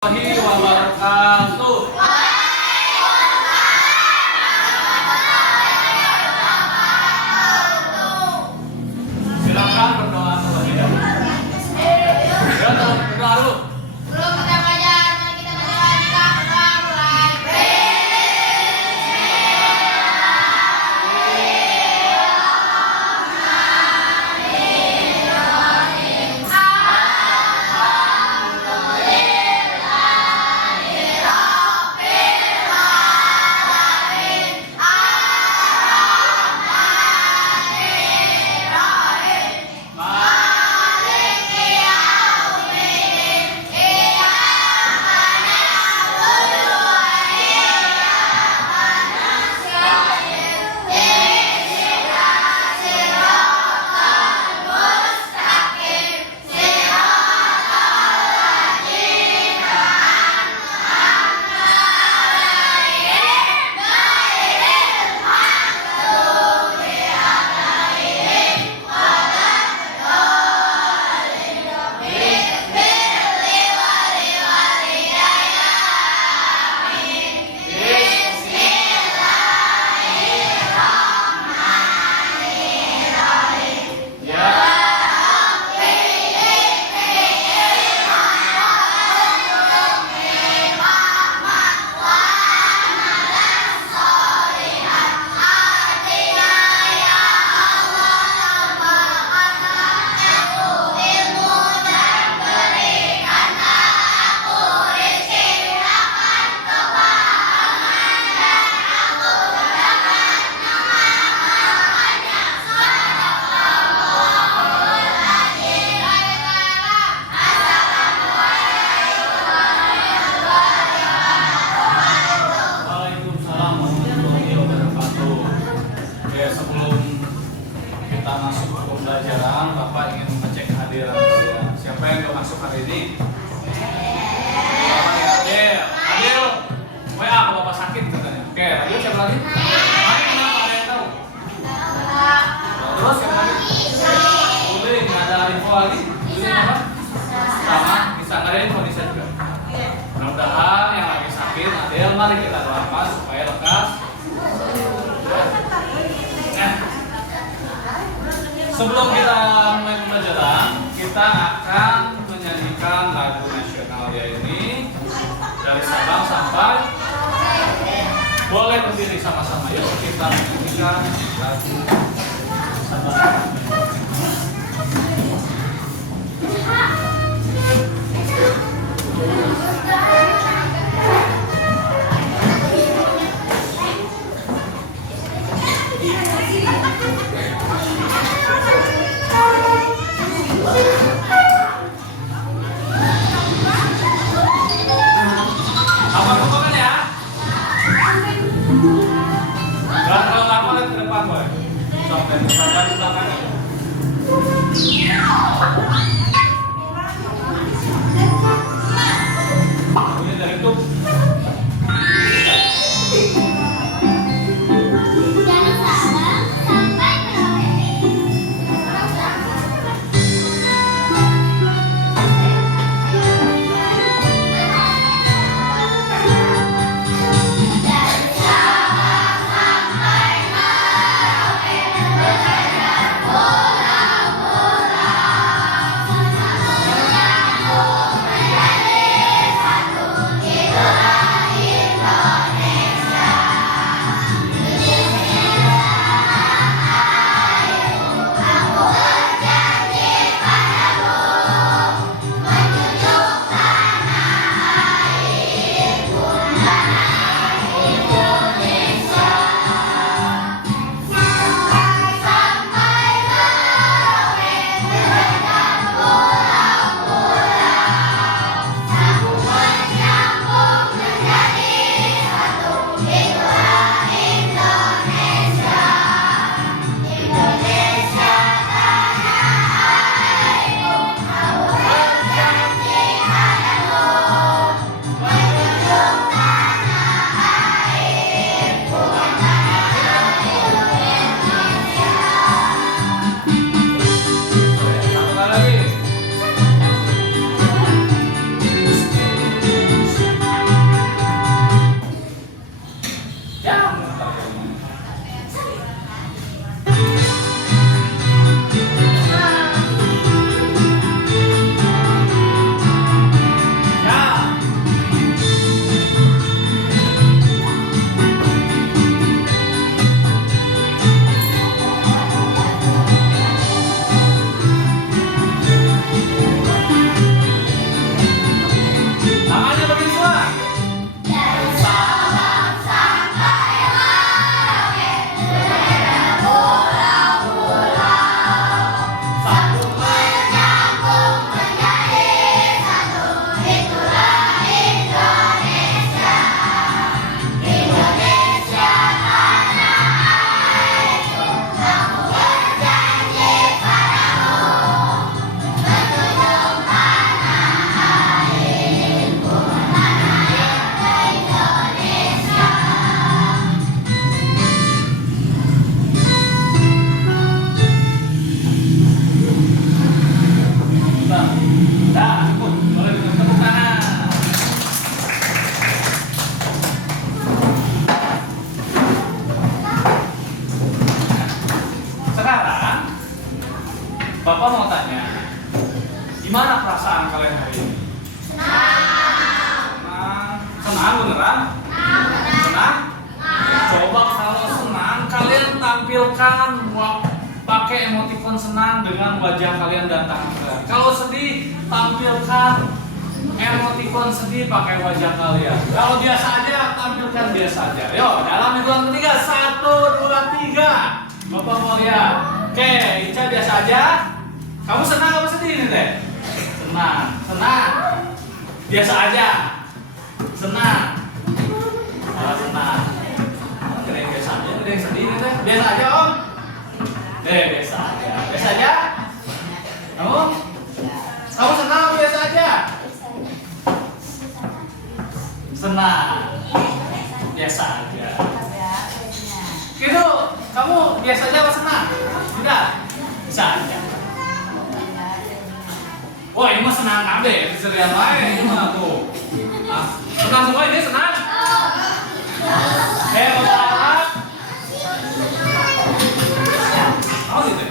Warahmatullahi wabarakatuh. Silakan berdoa terlebih dahulu. Ya, berdoa dulu. Belum kita belajar, mari kita berdoa mulai. Waalaikumsalam warahmatullahi wabarakatuh. Oke, sebelum kita masuk ke pembelajaran, Bapak ingin mengecek kehadiran kalian. Siapa yang belum masuk hari ini? Bapak ya, Adil. WA ke Bapak sakit katanya. Oke, lanjut siapa lagi? Mari kenapa ada yang tahu? Terus siapa lagi? Udah, nggak ada info lagi. Ini apa? Sama, bisa nggak ada info bisa juga. Mudah-mudahan yang lagi sakit, Adil, mari kita doakan supaya lekas. Sebelum kita mulai pembelajaran, kita akan menyanyikan lagu nasional ini dari Sabang sampai boleh berdiri sama-sama yuk kita menyanyikan lagu Sabang. Apa kan ya? Gak terlalu lama lihat ke depan boy. Sampai misalkan di belakang. Ini dari itu. Dari Sabang sampai Merauke. Dari Sabang sampai Merauke. Senang beneran? Senang? Coba kalau senang, kalian tampilkan pakai emoticon senang dengan wajah kalian dan tangan kalian. Kalau sedih, tampilkan emoticon sedih pakai wajah kalian. Kalau biasa aja, tampilkan biasa aja. Yuk, dalam hitungan ketiga, 1, 2, 3. Bapak mau lihat. Oke, Ica biasa aja. Kamu senang apa sedih nih teh? Senang, senang. Biasa aja. Senang. Senang. Ada yang biasa aja, ada yang sedih nih teh. Biasa aja om. Biasa aja. Biasa aja. Kamu senang apa biasa aja? Senang. Biasa aja. Gitu. Kamu biasa aja apa senang? Tidak. Bisa aja. Wah ini mah senang kabeh, keserian lain ini mah tuh. Nah, senang semua ini senang? Bapak. Oh gitu.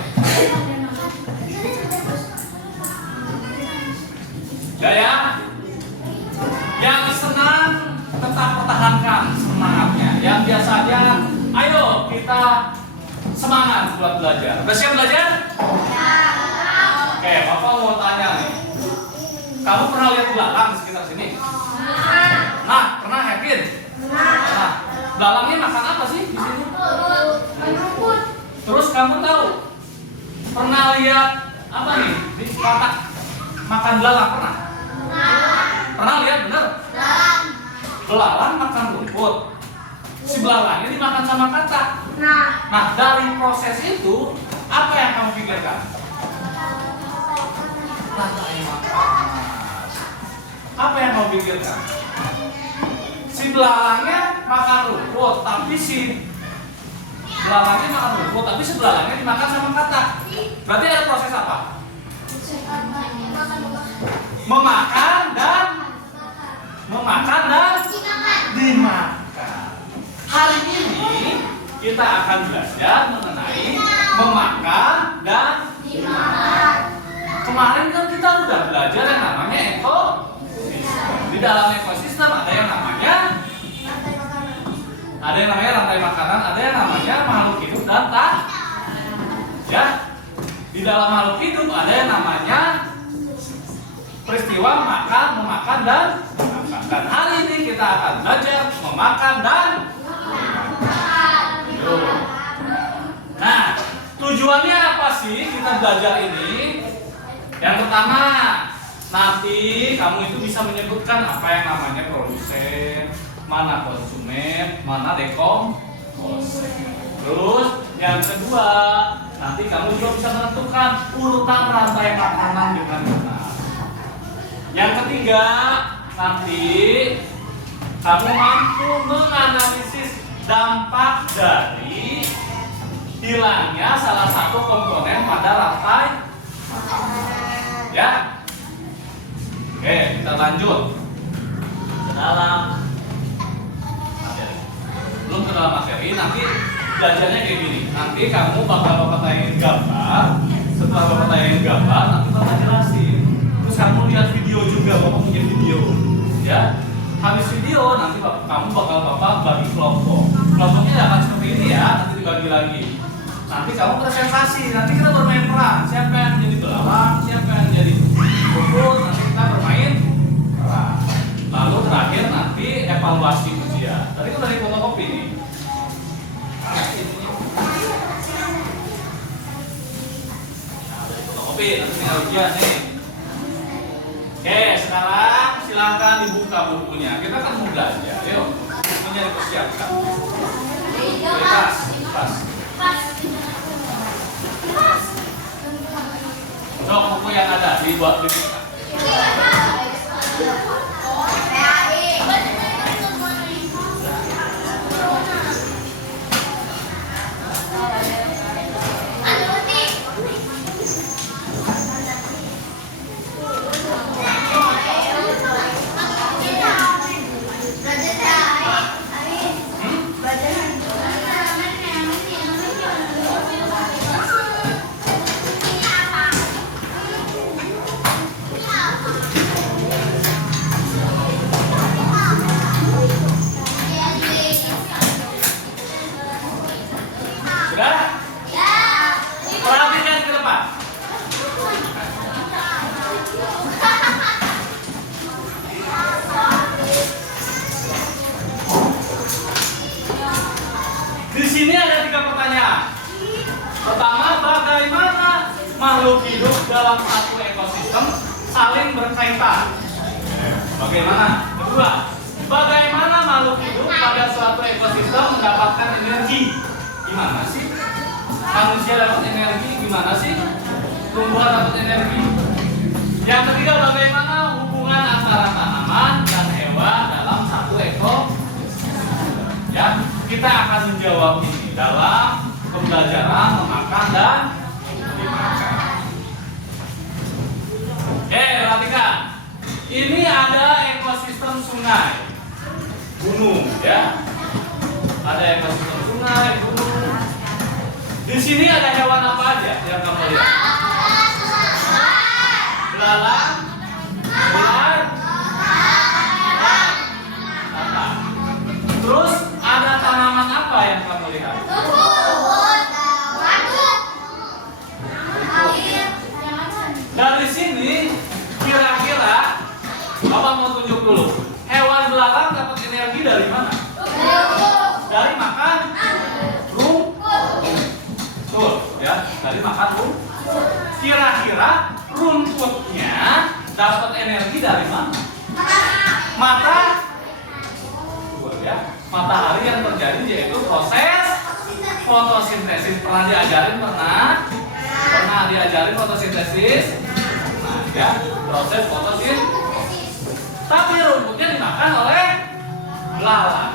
Ya. Yang senang tetap pertahankan semangatnya. Yang biasa aja, ayo kita semangat buat belajar. Udah siap belajar? Oke, Bapak mau tanya nih. Kamu pernah lihat belalang di sekitar sini? Nah, pernah yakin? Nah, belalangnya makan apa sih di sini? Terus kamu tahu? Pernah lihat apa nih di kotak makan belalang pernah? Pernah lihat bener? Belalang makan rumput. Si belalangnya dimakan sama katak. Nah, dari proses itu apa yang kamu pikirkan? Rantai makanan. Apa yang kamu pikirkan? Si belalangnya makan rumput, tapi si belalangnya dimakan sama katak. Berarti ada proses apa? Memakan dan dimakan. Hari ini kita akan belajar mengenai memakan dan dimakan. Kemarin kan kita udah belajar yang namanya ekosistem. Di dalam ekosistem ada yang namanya rantai makanan, ada yang namanya makhluk hidup dan tak. Ya. Di dalam makhluk hidup ada yang namanya peristiwa makan, memakan dan dimakan. Dan hari ini kita akan belajar memakan dan dimakan. Nah, tujuannya apa sih kita belajar ini? Yang pertama, nanti kamu itu bisa menyebutkan apa yang namanya produsen, mana konsumen, mana dekomposer. Terus yang kedua, nanti kamu juga bisa menentukan urutan rantai makanan dengan benar. Yang ketiga, nanti kamu mampu menganalisis dampak dari hilangnya salah satu komponen pada rantai makanan. Ya, oke, kita lanjut ke dalam materi. Belum ke dalam materi, nanti belajarnya kayak gini. Nanti kamu bakal tayangin gambar. Setelah bapak tayangin gambar, nanti bapak jelasin. Terus kamu lihat video juga, bapak punya video. Ya, habis video nanti kamu bakal bagi kelompok. Kelompoknya akan seperti ini ya, nanti dibagi lagi. Nanti kamu presentasi, nanti kita bermain peran. Siapa yang jadi belalang, siapa yang jadi kumpul, nanti kita bermain peran. Lalu terakhir nanti evaluasi ujian. Tadi kan dari fotokopi nih. Nah, dari fotokopi, nanti tinggal ujian nih. Oke, sekarang silakan dibuka bukunya. Kita kan mau belajar, yuk. Bukunya dipersiapkan. Pas. Sok buku yang ada dibuat dibuka. makhluk hidup dalam satu ekosistem saling berkaitan. Bagaimana? Kedua, bagaimana makhluk hidup pada suatu ekosistem mendapatkan energi? Gimana sih? Manusia dapat energi gimana sih? Tumbuhan dapat energi. Yang ketiga, bagaimana hubungan antara tanaman dan hewan dalam satu ekosistem? Ya, kita akan menjawab ini dalam pembelajaran memakan dan dimakan. Perhatikan. Ini ada ekosistem sungai, gunung, ya. Ada ekosistem sungai, gunung. Di sini ada hewan apa aja yang kamu lihat? Belalang, ular, kata. Terus ada tanaman apa yang kamu lihat? Dari sini kira-kira Bapak mau tunjuk dulu. Hewan belalang dapat energi dari mana? Dari makan rumput. Betul, ya. Dari makan rumput. Kira-kira rumputnya dapat energi dari mana? Mata. Ya. Matahari yang terjadi yaitu proses fotosintesis. Pernah diajarin? Pernah diajarin fotosintesis? Nah, ya, proses fotosintesis. Tapi rumputnya dimakan oleh belalang.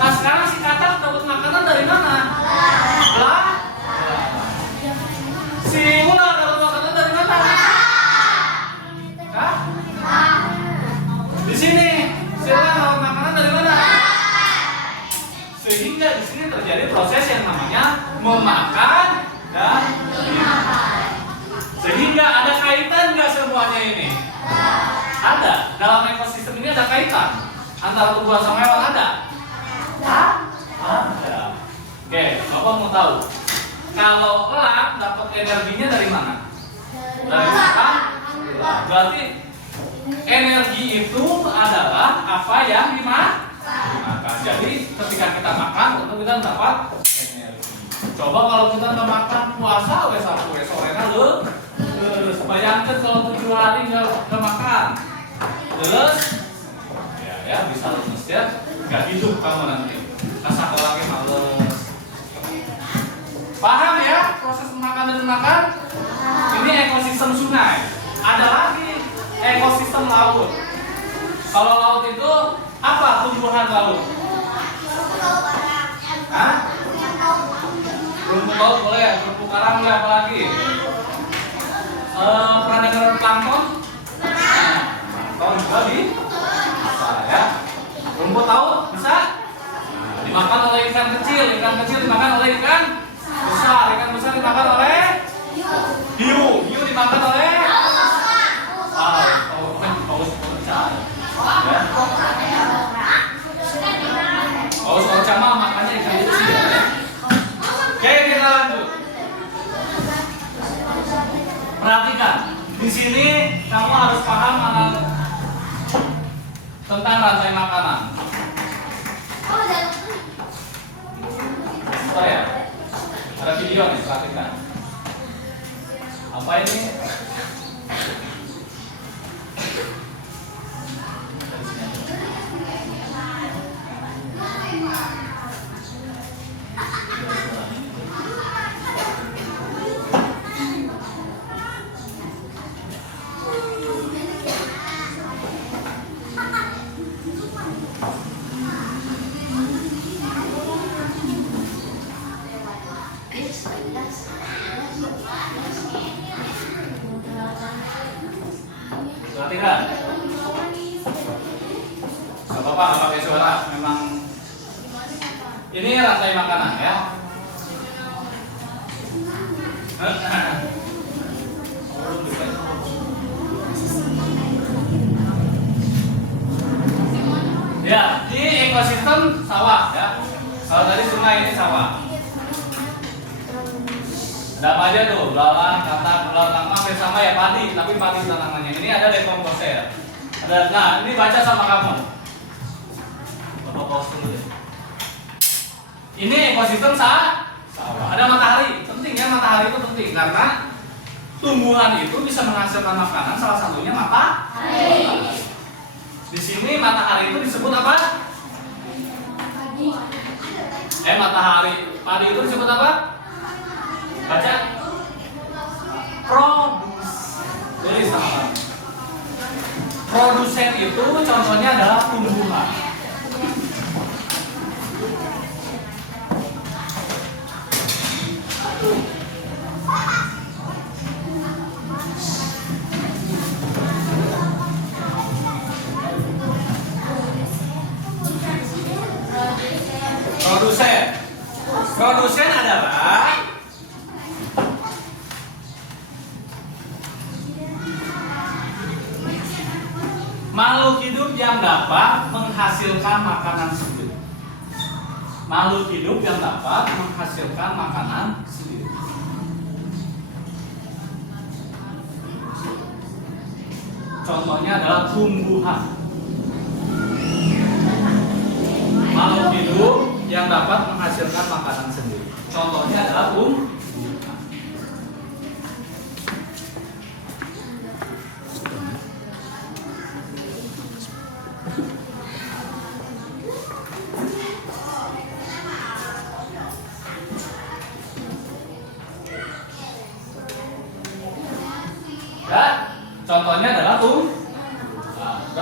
Nah, sekarang si katak dapat makanan dari mana? Belalang. Si ular dapat makanan dari mana? Hah? Di sini. Si ular dapat makanan dari mana? Sehingga di sini terjadi proses yang namanya memakan dan dimakan. Sehingga ada kaitan nggak semuanya ini? Ada. Dalam ekosistem ini ada kaitan antara tumbuhan sama hewan, ada? Ada. Oke, Bapak mau tahu kalau elang dapat energinya dari mana? Dari makan. Berarti energi itu adalah apa yang dimakan. Jadi ketika kita makan tentu kita dapat energi. Coba kalau kita nggak makan puasa, sorenya terus bayangkan kalau 7 hari nggak makan, terus ya bisa lemes ya, nggak hidup kamu nanti. Rasa lagi males. Paham ya proses makan dan makan? Ini ekosistem sungai. Ada lagi ekosistem laut. Kalau laut itu apa tumbuhan laut? Hah? Rumput laut boleh, rumput karang nggak, apa lagi? Pernah dengar plankton? Plankton juga bisa ya. Rumput laut bisa dimakan oleh ikan kecil dimakan oleh ikan besar dimakan oleh hiu dimakan oleh paus orca makannya ikan kecil ya. Oke, kita lanjut. Perhatikan, di sini kamu harus paham tentang rantai makanan. Apa ya? Ada video nih, perhatikan. Apa ini? Perhatikan. Gak apa-apa, nggak pakai suara. Memang ini rantai makanan ya. Ya, di ekosistem sawah ya. Kalau tadi sungai, ini sawah. Ada apa aja tuh? Belalang, katak, belalang, hampir sama ya, padi, tapi padi tanamannya. Ini ada dekomposer. Nah, ini baca sama kamu. Bapak pause dulu deh. Ini ekosistem sawah. Ada matahari, penting ya, matahari itu penting karena tumbuhan itu bisa menghasilkan makanan, salah satunya matahari. Di sini matahari itu disebut apa? Matahari. Padi itu disebut apa? Baca. Tulis sama-sama. Produsen itu contohnya adalah tumbuhan. Produsen adalah makhluk hidup yang dapat menghasilkan makanan sendiri. Makhluk hidup yang dapat menghasilkan makanan sendiri. Contohnya adalah tumbuhan. Makhluk hidup yang dapat menghasilkan makanan sendiri. Contohnya adalah tumbuhan. Ya, contohnya adalah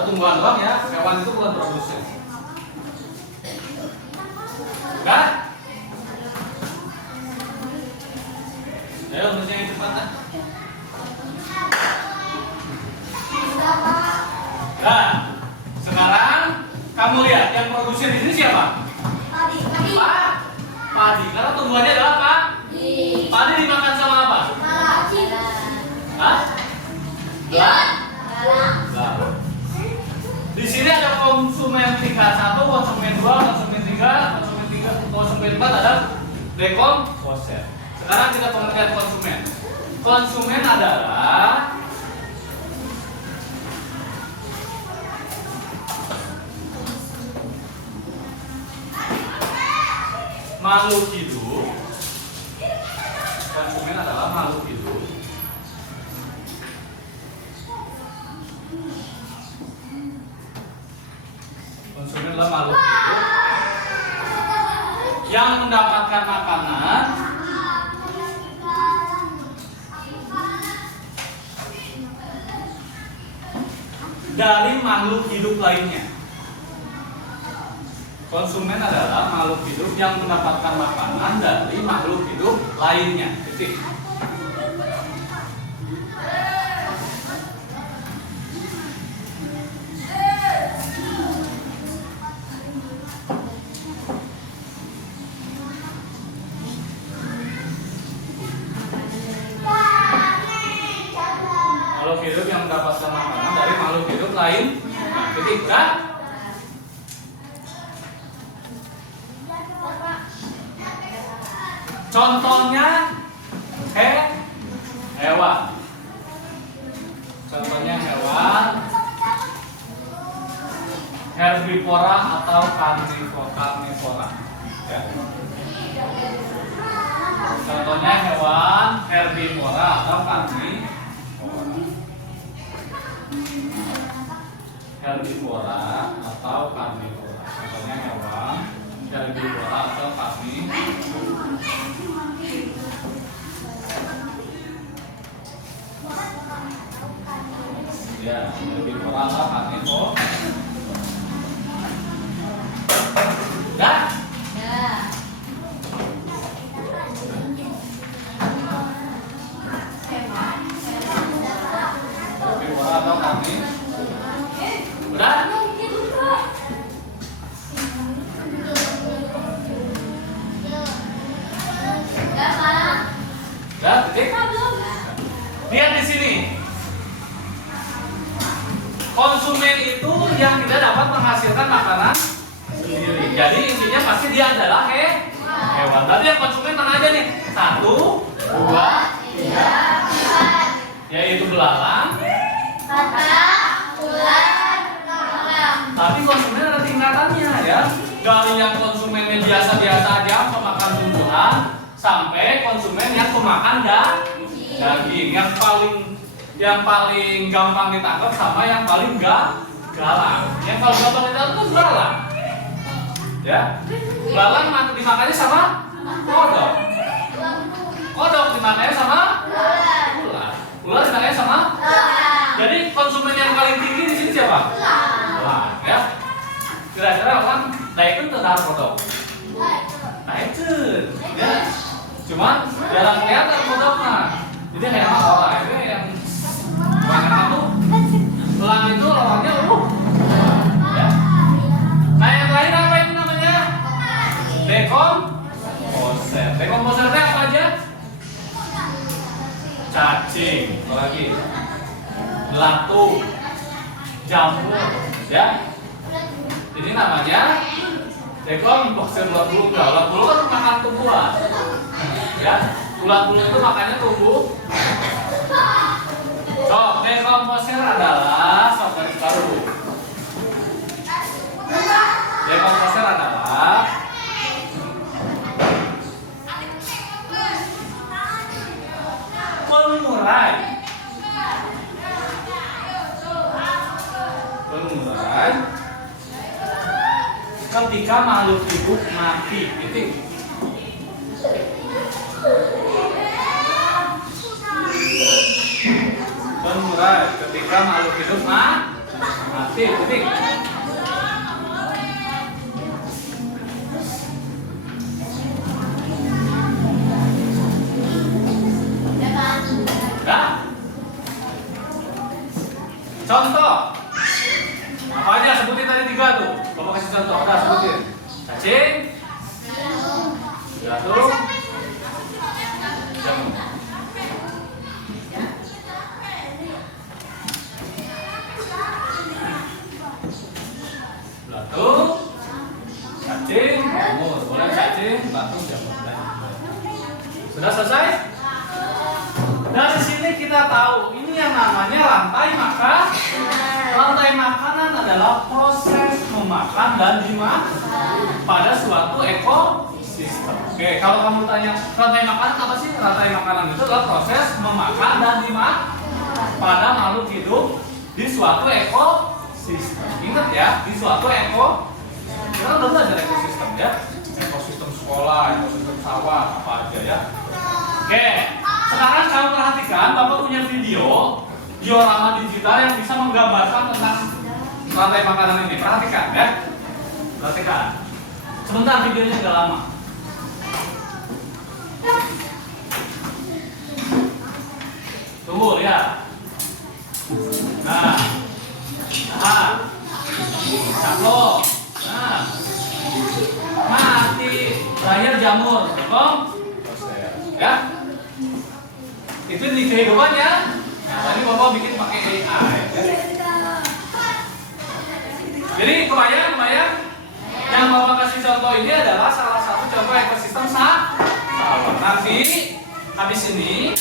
tumbuhan doang ya. Hewan itu bukan produsen. Kan? Ayo, harusnya yang cepat kan? Nah, sekarang kamu lihat yang produsen di sini siapa? Padi. Padi. Karena tumbuhannya adalah apa? Padi dimakan sama apa? Hah? Belang. Di sini ada konsumen tingkat 1, konsumen 2, konsumen 3, konsumen 4 ada dekomposer. Sekarang kita pengertian konsumen. Konsumen adalah makhluk hidup. Konsumen adalah makhluk hidup yang mendapatkan makanan dari makhluk hidup lainnya. Konsumen adalah makhluk hidup yang mendapatkan makanan dari makhluk hidup lainnya. Titik. Makhluk hidup yang mendapatkan makanan dari makhluk hidup lain. Titik. Kan? Contohnya hewan. Contohnya hewan herbivora atau karnivora. Ya. Contohnya hewan herbivora atau karnivora. Herbivora atau karnivora. Contohnya hewan herbivora atau karnivora. Ya, herbivora atau karnivora. Ya? Ya. Herbivora atau karnivora. Udah? Udah, titik. Lihat di sini. Konsumen itu yang tidak dapat menghasilkan makanan sendiri. Jadi intinya pasti dia adalah hewan. Berarti yang konsumen mana aja nih? 1, 2, 3, 4. Yaitu belalang. Tapi konsumen ada tingkatannya ya. Dari yang konsumennya biasa-biasa aja pemakan tumbuhan sampai konsumen yang pemakan daging. Daging. Yang paling gampang ditangkap sama yang paling galak. Yang paling gampang ditangkap itu belalang. Ya. Belalang dimakannya sama kodok. Kodok dimakannya sama ular. Ular dimakannya sama. Jadi konsumen yang paling tinggi di sini siapa? Ular. Ya. Kira-kira orang daikun tentang kodok. Nah itu, ya. Cuman jarang kelihatan kodoknya. Jadi hanya orang itu yang makan kamu. Elang itu lawannya ya. Nah yang lain apa itu namanya? Dekomposer. Dekomposernya apa aja? Cacing, apa lagi? Belatung, jamur, ya. Ini namanya dekomposer ulat bulu. Ulat bulu kan makan tumbuhan, ya. Ulat bulu itu makannya tumbuh. So, dekomposer adalah sobat baru. Dekomposer adalah pengurai. Pengurai ketika makhluk hidup mati. Titik. Pengurai ketika makhluk hidup mati. Titik. Ya. Contoh. Apa aja sebutin tadi 3 tuh. Bapak kasih contoh. Udah sebutin. Cacing. Belatung. Jamur. Belatung, cacing, jamur. Boleh cacing, belatung, jamur. Sudah selesai? Dari sini kita tahu ini yang namanya rantai makan. Rantai makanan adalah proses memakan dan dimakan pada suatu ekosistem. Oke, kalau kamu tanya rantai makanan apa sih? Rantai makanan itu adalah proses memakan dan dimakan pada makhluk hidup di suatu ekosistem. Ingat ya, di suatu ekosistem. Kita udah belajar ekosistem ya. Ekosistem sekolah, ekosistem sawah, apa aja ya. Oke, sekarang kamu perhatikan, Bapak punya video diorama digital yang bisa menggambarkan tentang rantai makanan ini. Perhatikan ya. Perhatikan. Sebentar, videonya agak lama. Tunggu ya. Nah. Caplok. Nah. Mati lahir jamur. Betul? Ya. Itu di kehidupannya. Nah, tadi Bapak bikin pakai AI. Jadi kebayang? Yang Bapak kasih contoh ini adalah salah satu contoh ekosistem sawah. Nanti habis ini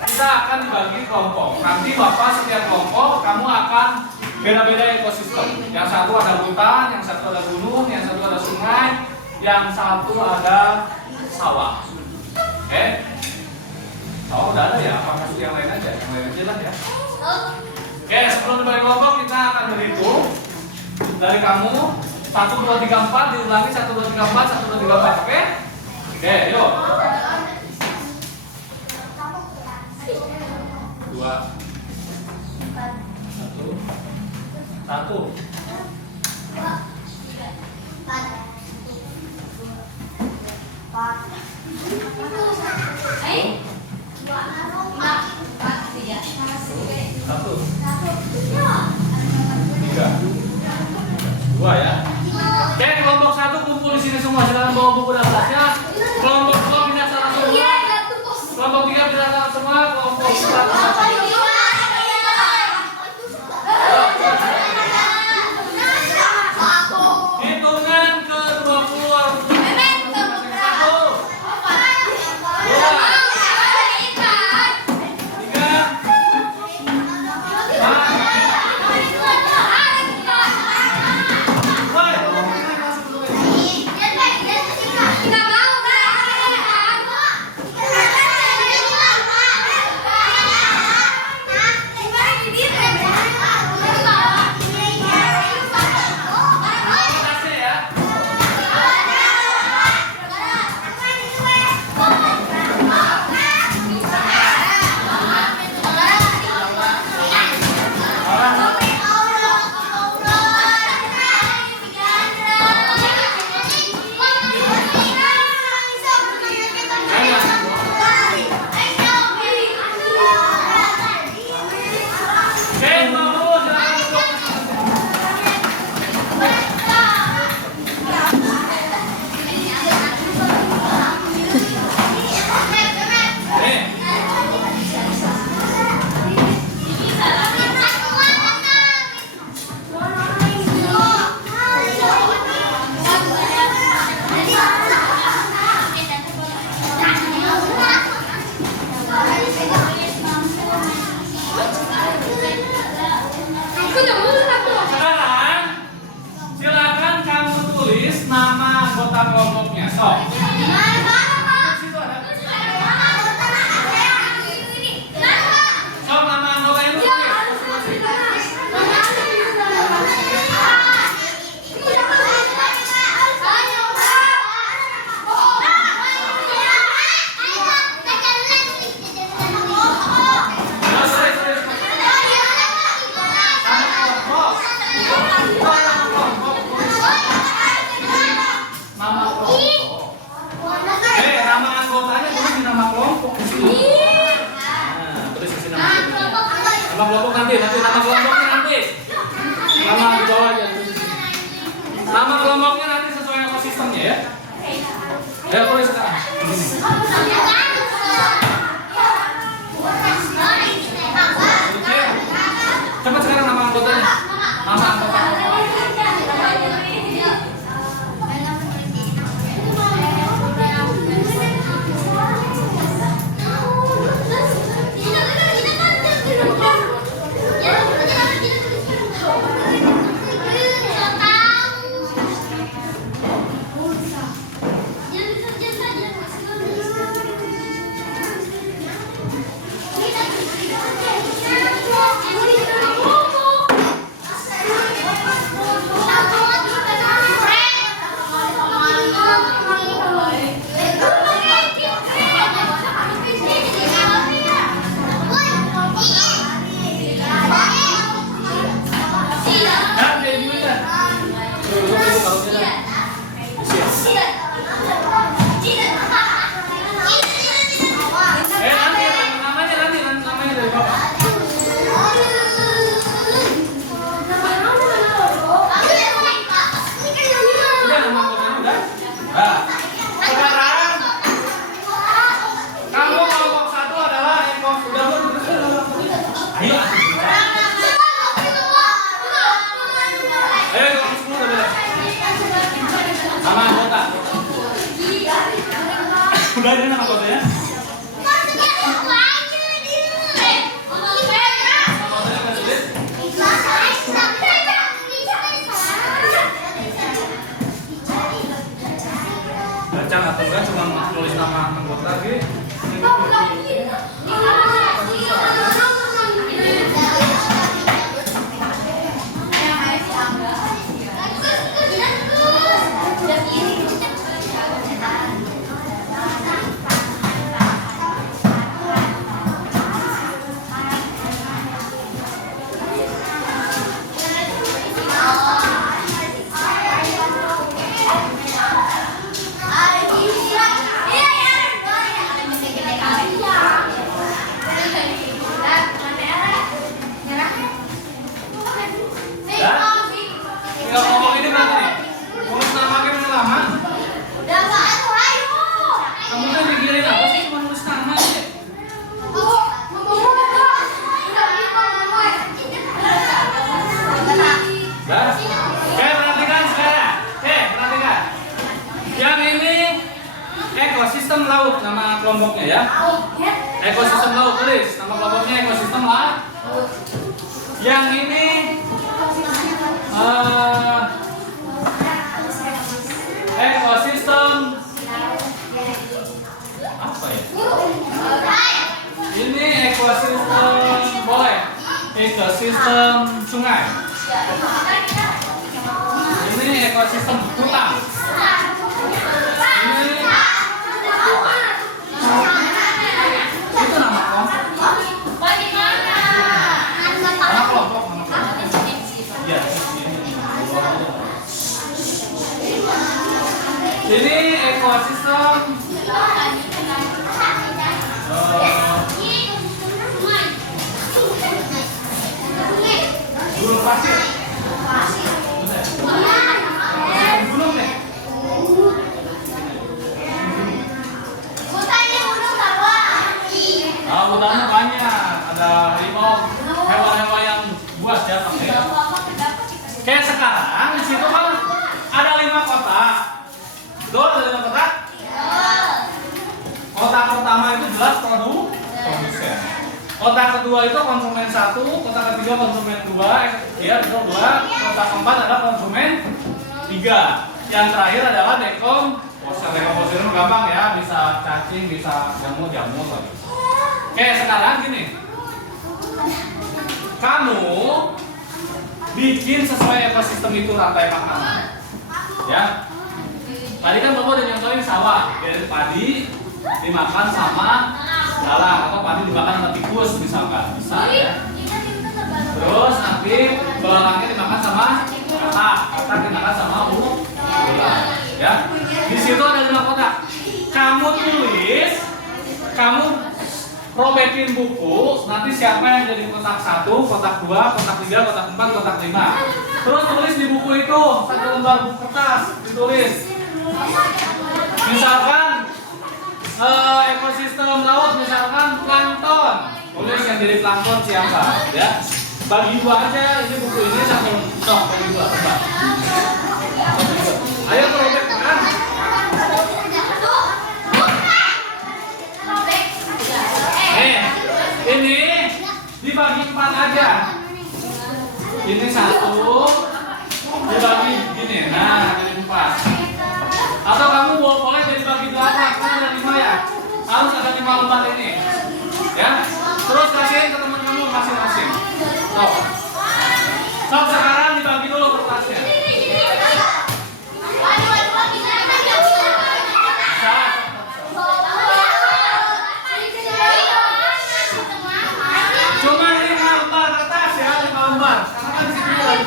kita akan dibagi kelompok. Nanti Bapak setiap kelompok kamu akan beda-beda ekosistem. Yang satu ada hutan, yang satu ada gunung, yang satu ada sungai, yang satu ada sawah. Oke? Oh udah ada ya, apa masuk yang lain aja? Yang lain aja lah ya. Oke, sebelum dibagi kelompok kita akan berhitung dari kamu 1, 2, 3, 4 diulangi 1, 2, 3, 4 1, 2, 3, 4. Oke? Oke, yuk. 2 1 2 ya. Oke, kelompok 1 kumpul di sini semua. Silakan bawa buku dan tasnya. Kelompok 2 pindah sana semua. Kelompok 3 pindah sana semua. Kelompok 4 hitungan ke 20 harus 1 2 tulis nama anggota kelompoknya. Sok. Situ ada. Sok nama anggotanya tulis. Nama kelompok. Nama anggotanya tulis di nama kelompok di sini. Nah, tulis di sini nama kelompok. Nama kelompok nanti nama kelompoknya nanti. Nama di bawah aja tulis di sini. Nama kelompoknya nanti sesuai ekosistemnya ya. Ya, tulis sekarang. Di sini. Oke. Cepat sekarang nama anggotanya. Nama anggota. Namanya dari bawah. Udah nama anggotanya udah. Nah, sekarang kamu kelompok 1 adalah ekos. Udah belum? Ayo. Ayo kelompok 10 udah beres. Nama anggota. Udah ada nama anggotanya? Baca atau enggak cuma nulis nama anggota gitu. Tinggal ngomong ini berapa nih? Nulis nama kan lama. Kamu kan mikirin apa sih cuma nulis nama aja? Dah. Oke, perhatikan sekarang. Perhatikan. Yang ini ekosistem laut nama kelompoknya ya. Ekosistem laut tulis nama kelompoknya ekosistem laut. Yang ini ekosistem apa ya? Ini ekosistem boleh. Ekosistem sungai. Ini ekosistem hutan. Ini itu nama kelompok. Nama kelompok. Iya. Ini ekosistem gunung pasir. Gunung deh. Hutannya banyak. Ada harimau, hewan-hewan yang buas ya pakai. Kayak sekarang di situ kan ada 5 kotak. Betul, ada 5 kotak? Kotak pertama itu jelas produsen. Kotak kedua itu konsumen 1, kotak ketiga konsumen 2, ya betul 2. Kotak keempat adalah konsumen 3. Yang terakhir adalah dekomposer. Dekomposer itu gampang ya, bisa cacing, bisa jamur. Oke, sekarang gini. Kamu bikin sesuai ekosistem itu rantai makanan. Ya. Tadi kan Bapak udah nyontohin sawah, dari padi dimakan sama belalang atau padi dimakan sama tikus misalkan, bisa ya. Terus nanti belalangnya dimakan sama katak dimakan sama ular, ya. Di situ ada 5 kotak. Kamu tulis, kamu robekin buku, nanti siapa yang jadi kotak 1, kotak 2, kotak 3, kotak 4, kotak 5. Terus tulis di buku itu, 1 lembar kertas, ditulis. Misalkan ekosistem laut, misalkan plankton. Tulis yang jadi plankton siapa, ya. Bagi 2 aja, ini buku ini bagi 2, coba. Ayo robek kan? Ini dibagi 4 aja. Ini 1 dibagi gini, nah jadi 4. Atau kamu boleh jadi bagi 8, karena ada 5 ya. Harus ada 5 lembar ini, ya. Terus kasihin ke teman kamu masing-masing. Sok sekarang dibagi dulu kertasnya. Cuma 5 lembar kertas ya, 5 lembar. Karena kan di sini lagi.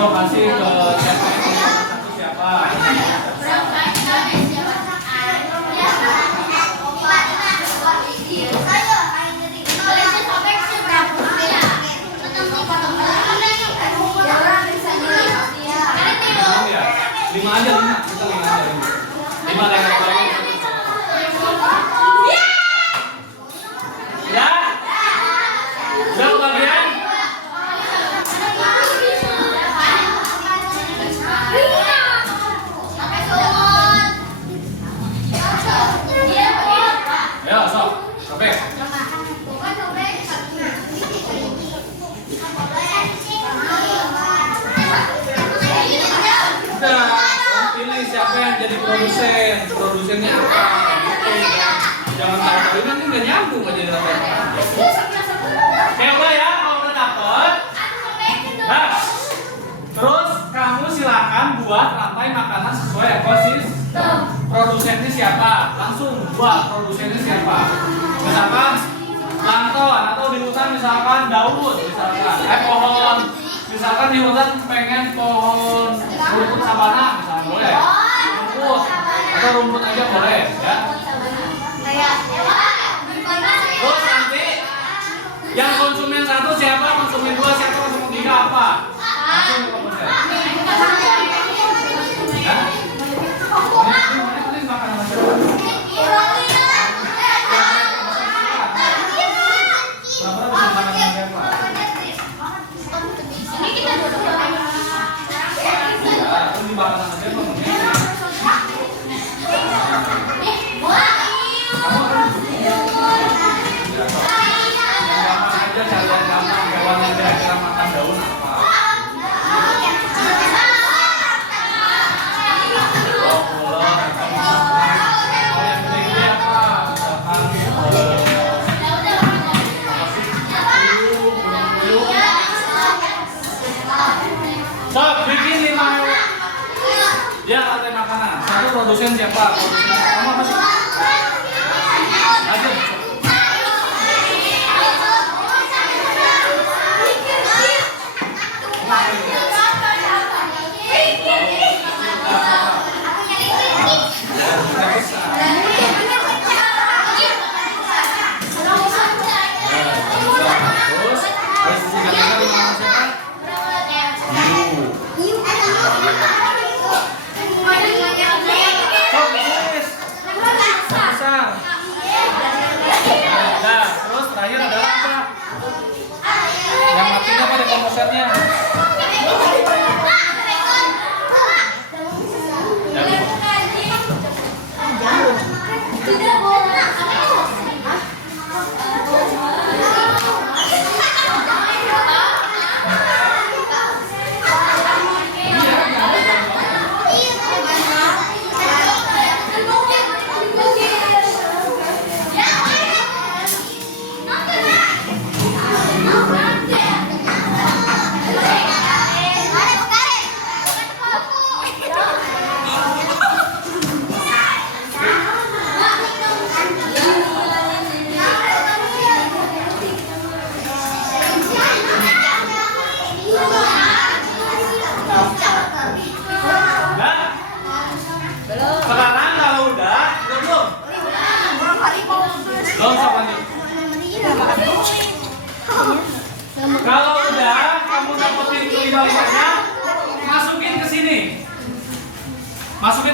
Oh, kasih ke siapa? Lima aja, 5. Kita 5 aja. 5 lagi. Ya? Udah kebagian? Ya, sok. Robek. Udah, pilih siapa yang jadi produsen. Produsennya apa? Jangan tahu nanti nggak nyambung aja di rantai. Oke, udah ya, kalau udah dapet. Nah, terus kamu silakan buat rantai makanan sesuai ekosistem. Produsennya siapa? Langsung buat produsennya siapa. Misalkan plankton atau di hutan misalkan daun, misalkan pohon. Misalkan di hutan pengen pohon rumput sabana, misalkan boleh. Rumput atau rumput aja boleh, ya. Terus nanti yang konsumen 1 siapa, konsumen 2 siapa, konsumen 3 apa? Langsung ke produsen. Ya? Ini makanan masyarakat. Sok, bikin 5 ya rantai makanan. 1 produsen siapa? Kamu apa sih? Aja.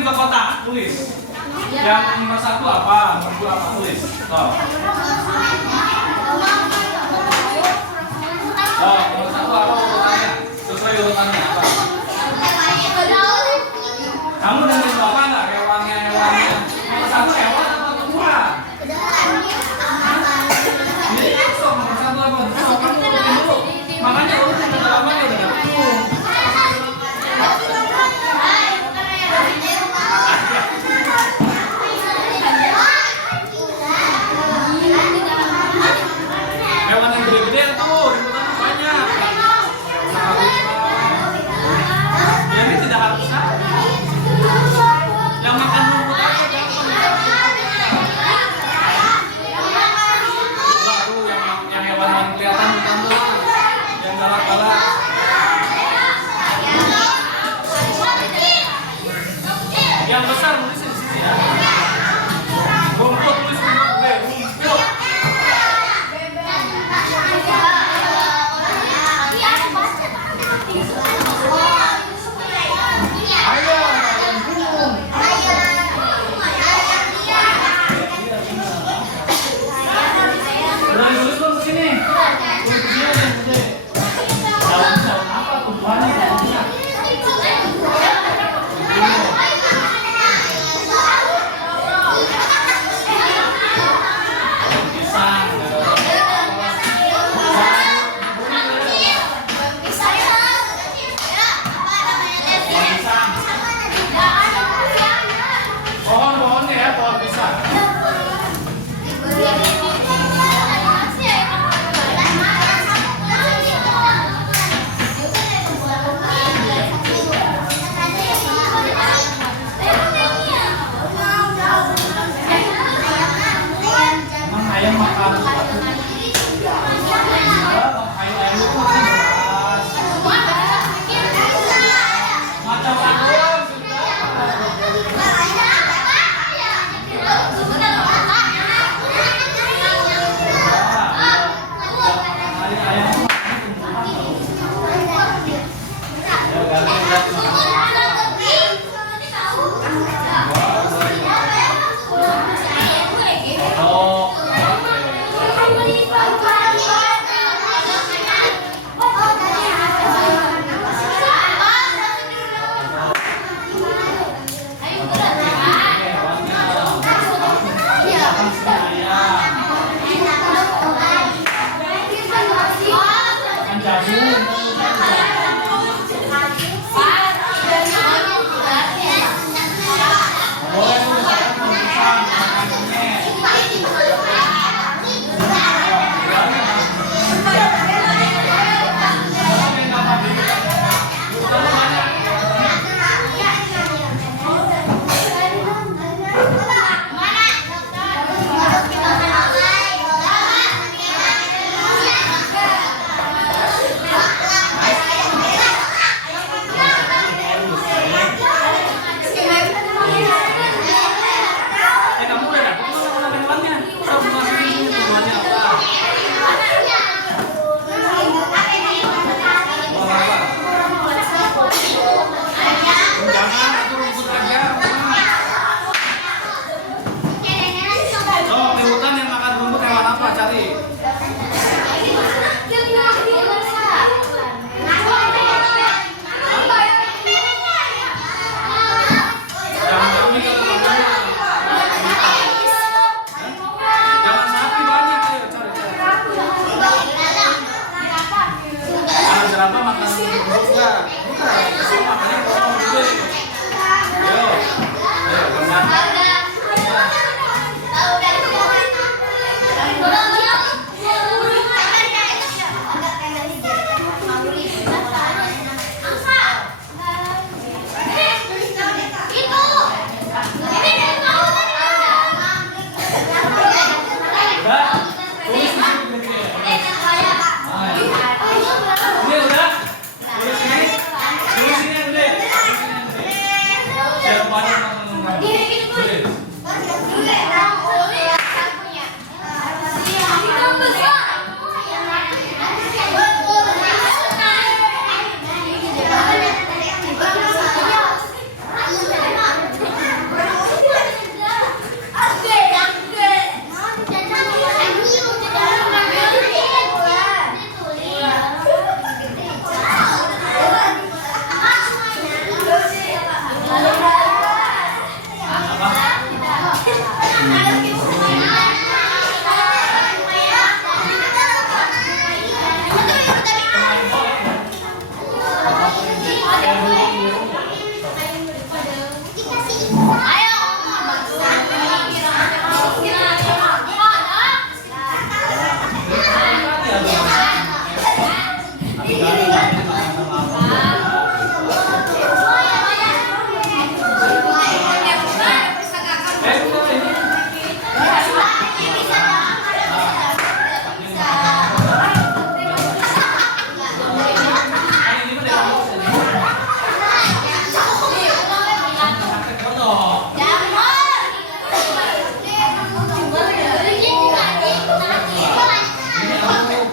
tiga kotak, tulis. Yang nomor 1 apa? Nomor 2 apa? Tulis. Tuh. Oh, nomor 1 apa urutannya? Sesuai urutannya apa? Kamu dengerin bapak nggak? Hewannya. Nomor 1 hewan atau tumbuhan? Ini sok nomor 1 apa? Sok kamu urutin dulu. Makanya urutin kedalamannya udah nggak ketemu. Hewan yang gede-gede tuh, liputannya banyak. Jadi tidak harus sama.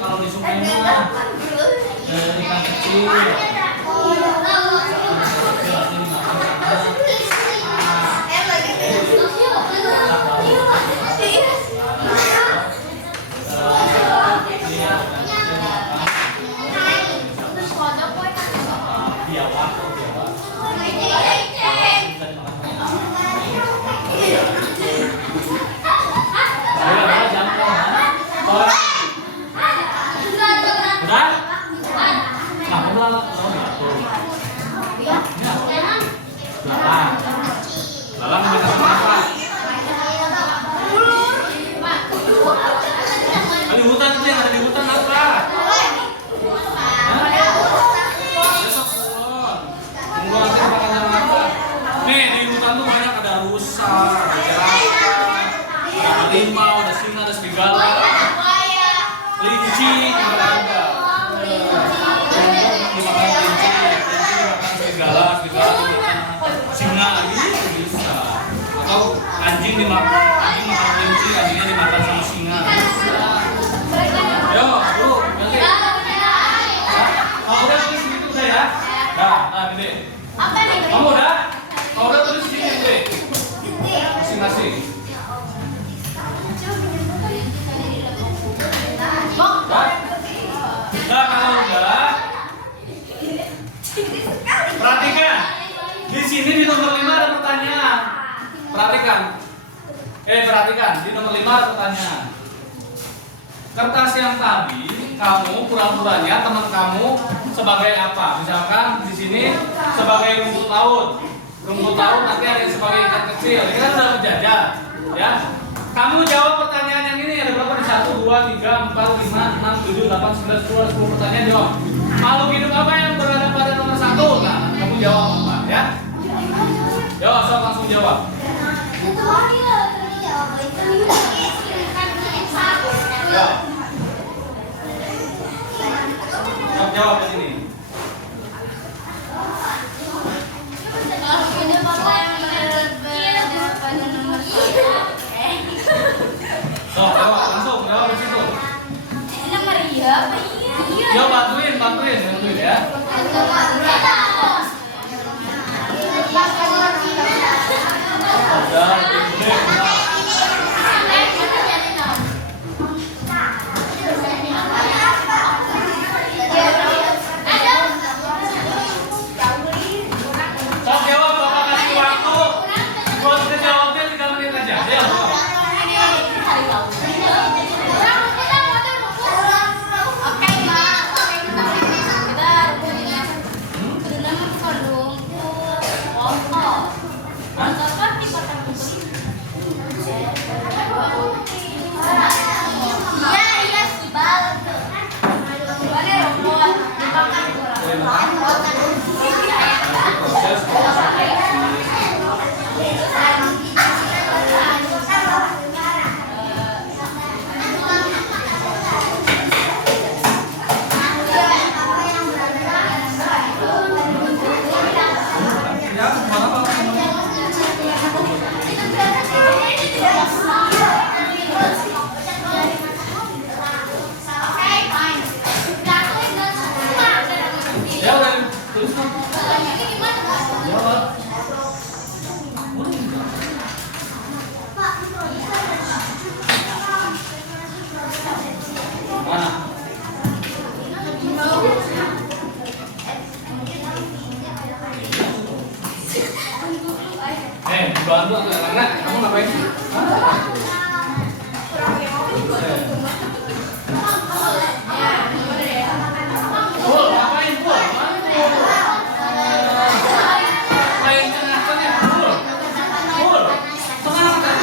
Kalau di sungai mah ikan kecil. Lalang makan apa? Di hutan itu yang ada di hutan apa? Besok pulang. Tunggu nanti makan sama apa? Nih di hutan tuh banyak, ada rusa, ada jerapah, ada harimau, ada singa, ada serigala, kelinci, juga ada. Dimakan kelinci, dimakan serigala, singa lagi bisa. Atau anjing dimakan kelinci, anjingnya dimakan sama singa. Bisa. Yo, lu nanti. Kalau udah tulis gitu udah ya. Nah, gede. Kamu udah? Kalau udah tulis sini gede. Masing-masing. Nah, kalau udah, perhatikan. Di sini di nomor 5 ada pertanyaan. Perhatikan. Perhatikan, di nomor 5 ada pertanyaan. Kertas yang tadi kamu pura-puranya teman kamu sebagai apa? Misalkan di sini sebagai rumput laut. Rumput laut nanti ada yang sebagai ikan kecil. Ini kan udah berjajar, ya. Kamu jawab pertanyaan yang ini, ada berapa nih? 1, 2, 3, 4, 5, 6, 7, 8, 9, 10 pertanyaan, jawab. Makhluk hidup apa yang berada pada nomor 1? Nah, kamu jawab apa, ya? Jawab, sok langsung jawab. Jawab di sini. Jawab langsung, jawab di situ. Ya bantuin ya. ngapain? Pul, ngapain Pul? Main tengah ya, Pul. Pul, tengah kan?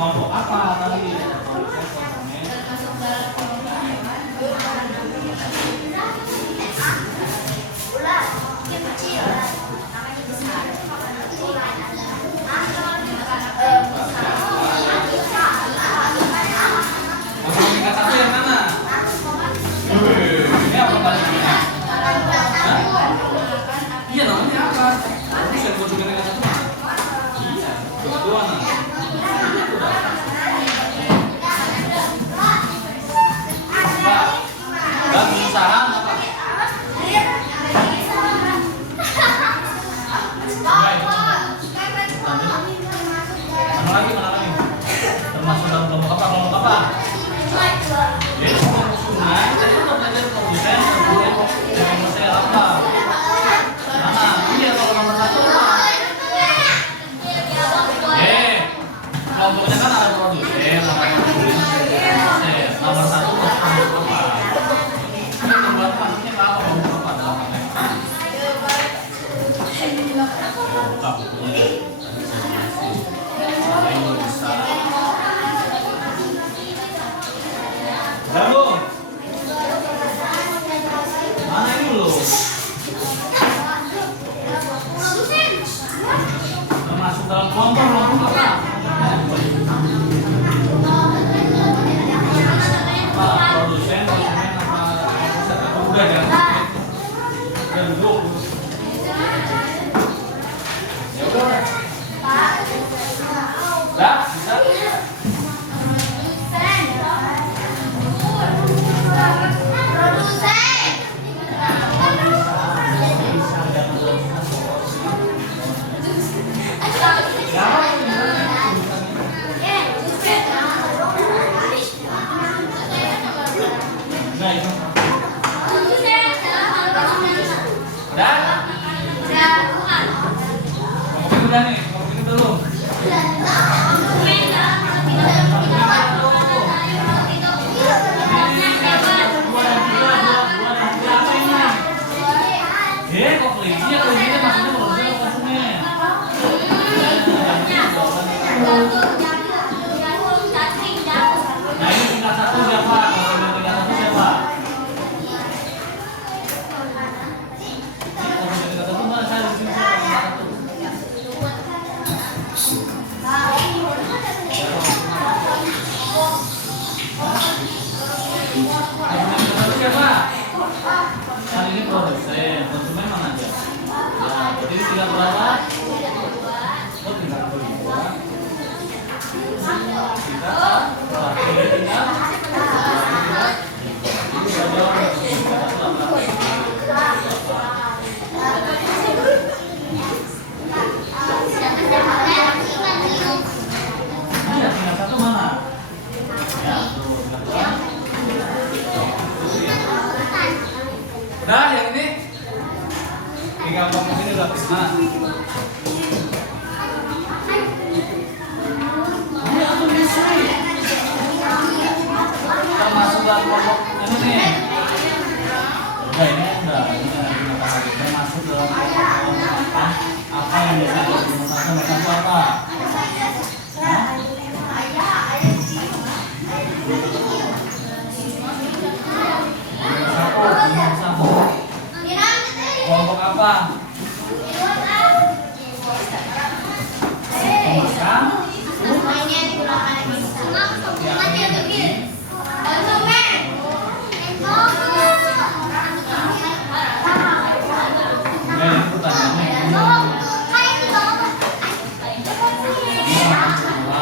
Kelompok apa tadi? Masuk tingkat 1 yang mana? Ini apa tadi? Iya namanya apa? Saya mau juga tingkat 1. Iya, kedua nah. Dan usaha apa? Mana lagi? Termasuk dalam kelompok apa? Kelompok apa? Jadi kelompok sungai. Tadi kita belajar produsen, kemudian saya apa? Mana? Iya kalau nomor 1 apa? Kelompoknya kan ada produsen, ada produsen. Nomor 1 kelompok apa? Buat maksudnya apa? Kelompok apa dalam konteks? Buka bukunya. Belum. Mana ini belum? Masuk dalam kelompok apa? Produsen apa? Udah ya. Udah duduk. Ya udah. Dah, bisa. Udah nih, kalau ini belum. Kok kelinci ya kelinci maksudnya produsen apa konsumen? Nah ini tingkat 1 siapa? Kalau tingkat 1 siapa? Tingkat 1 mana saya di sini tingkat 1. Siapa? Kan ini produsen, konsumen mana aja? Ya, jadi tingkat berapa? Oh, tingkat 2. Iya, tingkat 1 mana? Ya, tuh, tingkat 2. Udah, yang ini tinggal ngomong ini udah nah. Ini aku bisa. Termasuk dalam kelompok ini nih. Udah ini udah. Ini termasuk dalam kelompok apa yang biasa digunakan apa? Satu. Kelompok apa? Pemakan. Ini pertanyaannya.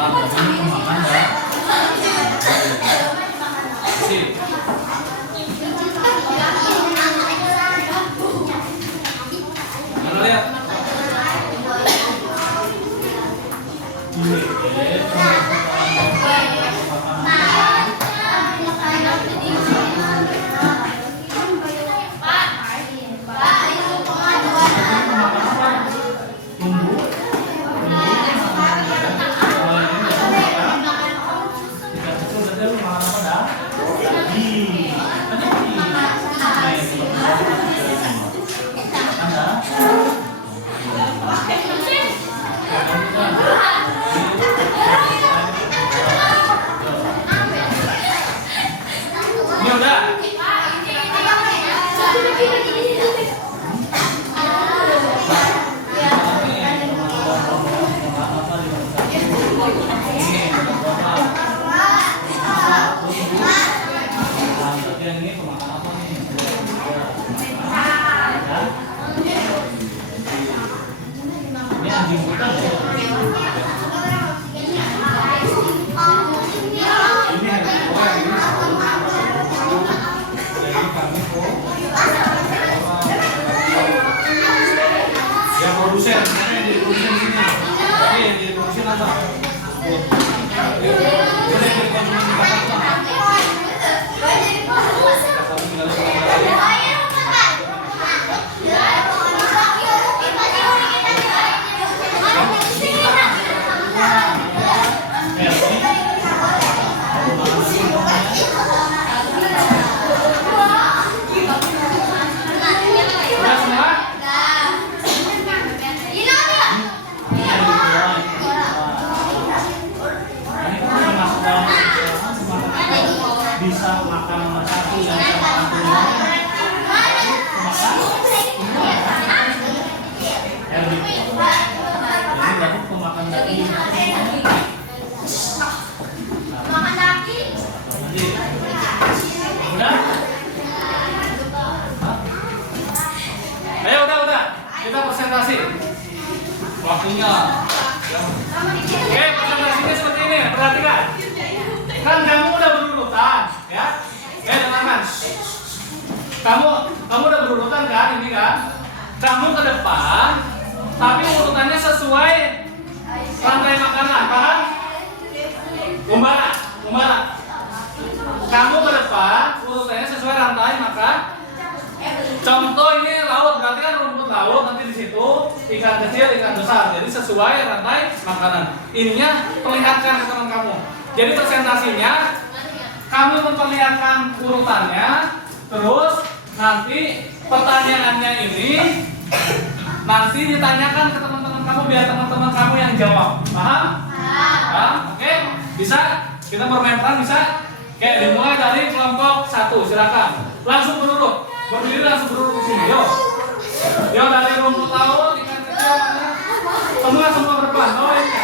Pemakan ya. Si. Mana lihat? Ini udah. Ini pemakan apa nih? Ini anjing hutan ya? Ini ya produsen, mana yang jadi produsen sini? Ini yang jadi produsen apa? Ini yang jadi konsumen di Jakarta. Udah semua? Bisa makan satu yang sama tujuh jadi berarti pemakan daging udah? Ayo udah kita presentasi waktunya. Oke, presentasinya seperti ini, perhatikan. Kan kamu udah berurutan, ya? Dengarkan. Kamu udah berurutan kan, ini kan? Kamu ke depan, tapi urutannya sesuai rantai makanan, paham? Umbara. Kamu ke depan, urutannya sesuai rantai makan. Contoh ini laut, berarti kan rumput laut nanti di situ ikan kecil, ikan besar. Jadi sesuai rantai makanan. Ininya perlihatkan ke teman kamu. Jadi presentasinya kamu memperlihatkan urutannya, terus nanti pertanyaannya ini nanti ditanyakan ke teman-teman kamu biar teman-teman kamu yang jawab. Paham? Paham? Oke? Bisa? Kita bermain peran bisa? Oke, dimulai dari kelompok 1, silakan. Langsung berurut. Berdiri langsung berurut di sini. Yo dari rumput laut, ikan kecil, semua berperan. Oh ini.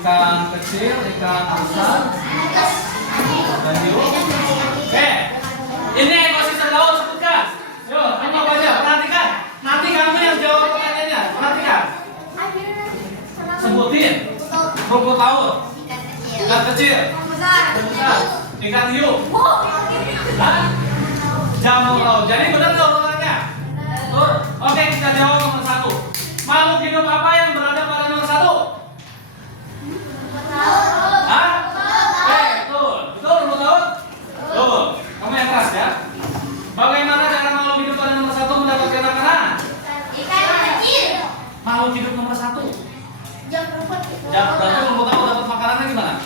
Ikan kecil, ikan besar, dan hiu. Oke, ini ekosistem laut sebutkan. Yuk, apa aja? Perhatikan. Nanti kamu Sebutin. Rumput laut. Ikan kecil. Besar. Ikan hiu. Hah? Jamur laut. Jadi benar nggak urutannya? Betul. Oke, kita jawab nomor 1. Makhluk hidup apa yang berada pada nomor 1? Hah? Oke, betul. Betul, rumput laut? Betul. Kamu yang keras ya. Bagaimana cara makhluk hidup pada nomor 1 mendapatkan makanan? Makhluk hidup nomor 1. Berarti rumput laut dapat makanannya gimana?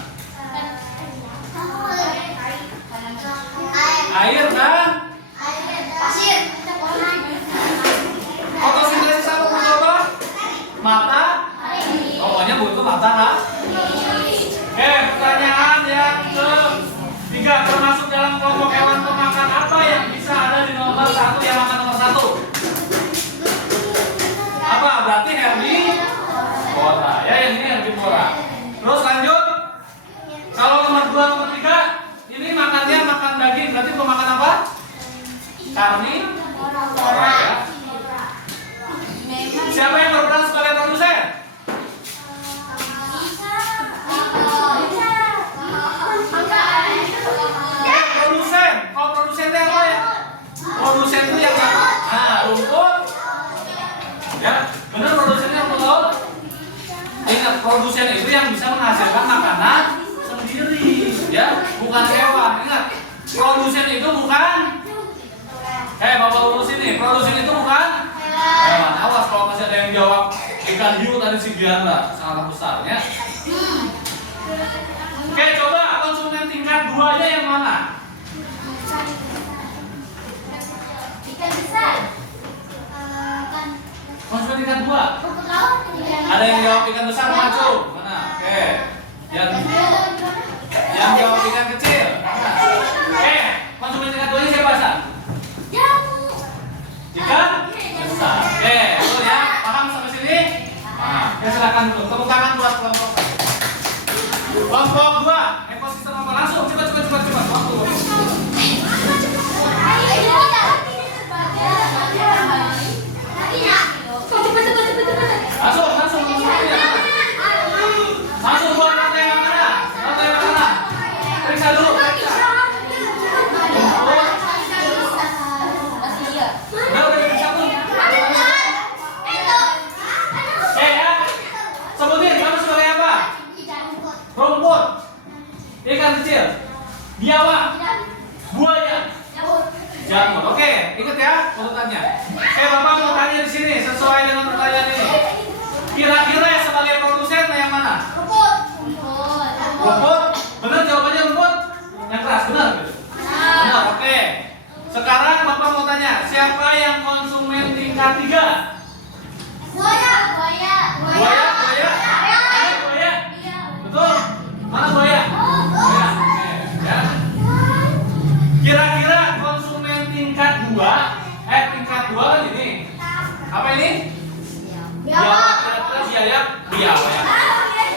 Air dan fotosintesis apa coba? Mata? Pokoknya butuh mata lah. Oke, pertanyaan yang ketiga, termasuk dalam kelompok hewan pemakan apa yang bisa ada di nomor 1 yang makan nomor 1? Apa? Berarti herbivora. Ya, yang ini herbivora. Terus lanjut. Kalau nomor 2, nomor 3, ini makannya makan daging. Berarti mau makan apa? Karnivora ya. Siapa yang berperan sebagai produsen? Produsen. Kalau produsen itu apa ya? Produsen itu yang apa? Nah, rumput. Ya, benar produsennya rumput laut. Ingat, produsen itu yang bisa menghasilkan makanan sendiri, ya, bukan hewan. Ingat, produsen itu bukan. Bapak lurus ini, produsen itu bukan hewan. Awas kalau masih ada yang jawab ikan hiu tadi si Giandra, salah besarnya. Oke, coba konsumen tingkat 2-nya yang mana? Konsumen tingkat 2. Ada yang jawab ikan besar maju. Mana? Oke. Yang jawab ikan kecil. Mana? Konsumen tingkat 2-nya siapa, San? Ikan besar. Betul ya. Paham sampai sini? Paham. Silakan dulu. Tepuk tangan buat kelompok 1. Kelompok 2, ekosistem apa? Langsung cepat. Waktu. Langsung buat rantai makanan. Periksa dulu. Sebutin kamu sebagai apa? Rumput. Ikan kecil. Biawak. Buaya. Jamur. Oke, ingat ya urutannya. Bapak mau tanya di sini sesuai dengan pertanyaan ini. Kira-kira sebagai produsen yang mana? Rumput. Benar jawabannya rumput? Yang keras, benar? Benar, oke. Sekarang Bapak mau tanya, siapa yang konsumen tingkat 3? Buaya. Betul? Mana buaya? Buaya. Ya. Kira-kira konsumen tingkat 2 kan ini. Apa ini? Biawak. Kira-kira biawak.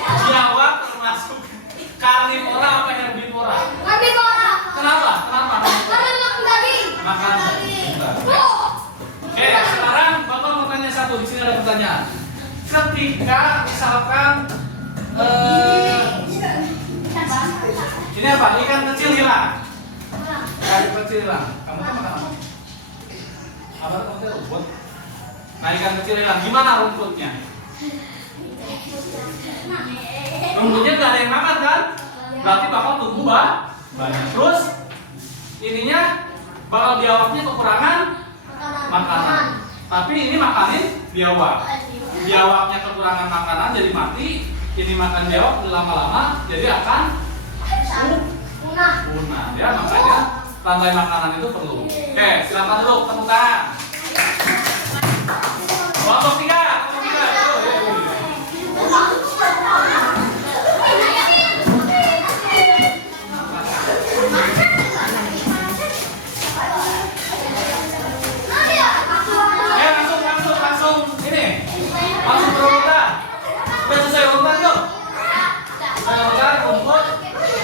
Biawak termasuk karnivora apa herbivora? Karnivora. Kenapa? Karena makan daging. Makan daging. Oke, sekarang Bapak mau tanya satu. Di sini ada pertanyaan. Ketika misalkan ini apa? Ikan kecil hilang. Kamu kan makan apa? Apa kamu teh rumput? Nah, ikan kecil hilang. Gimana rumputnya? Rumputnya nggak ada yang makan kan? Berarti bakal tumbuh banyak. Terus ininya bakal biawaknya kekurangan makanan. Tapi ini makanin biawak. Biawaknya kekurangan makanan jadi mati. Ini makan biawak lama-lama jadi akan punah. Ya, makanya rantai makanan itu perlu. Oke, silakan dulu tepuk tangan. Kelompok 3. Langsung ini. Langsung berurutan. Udah selesai urutan yuk. Urutan rumput,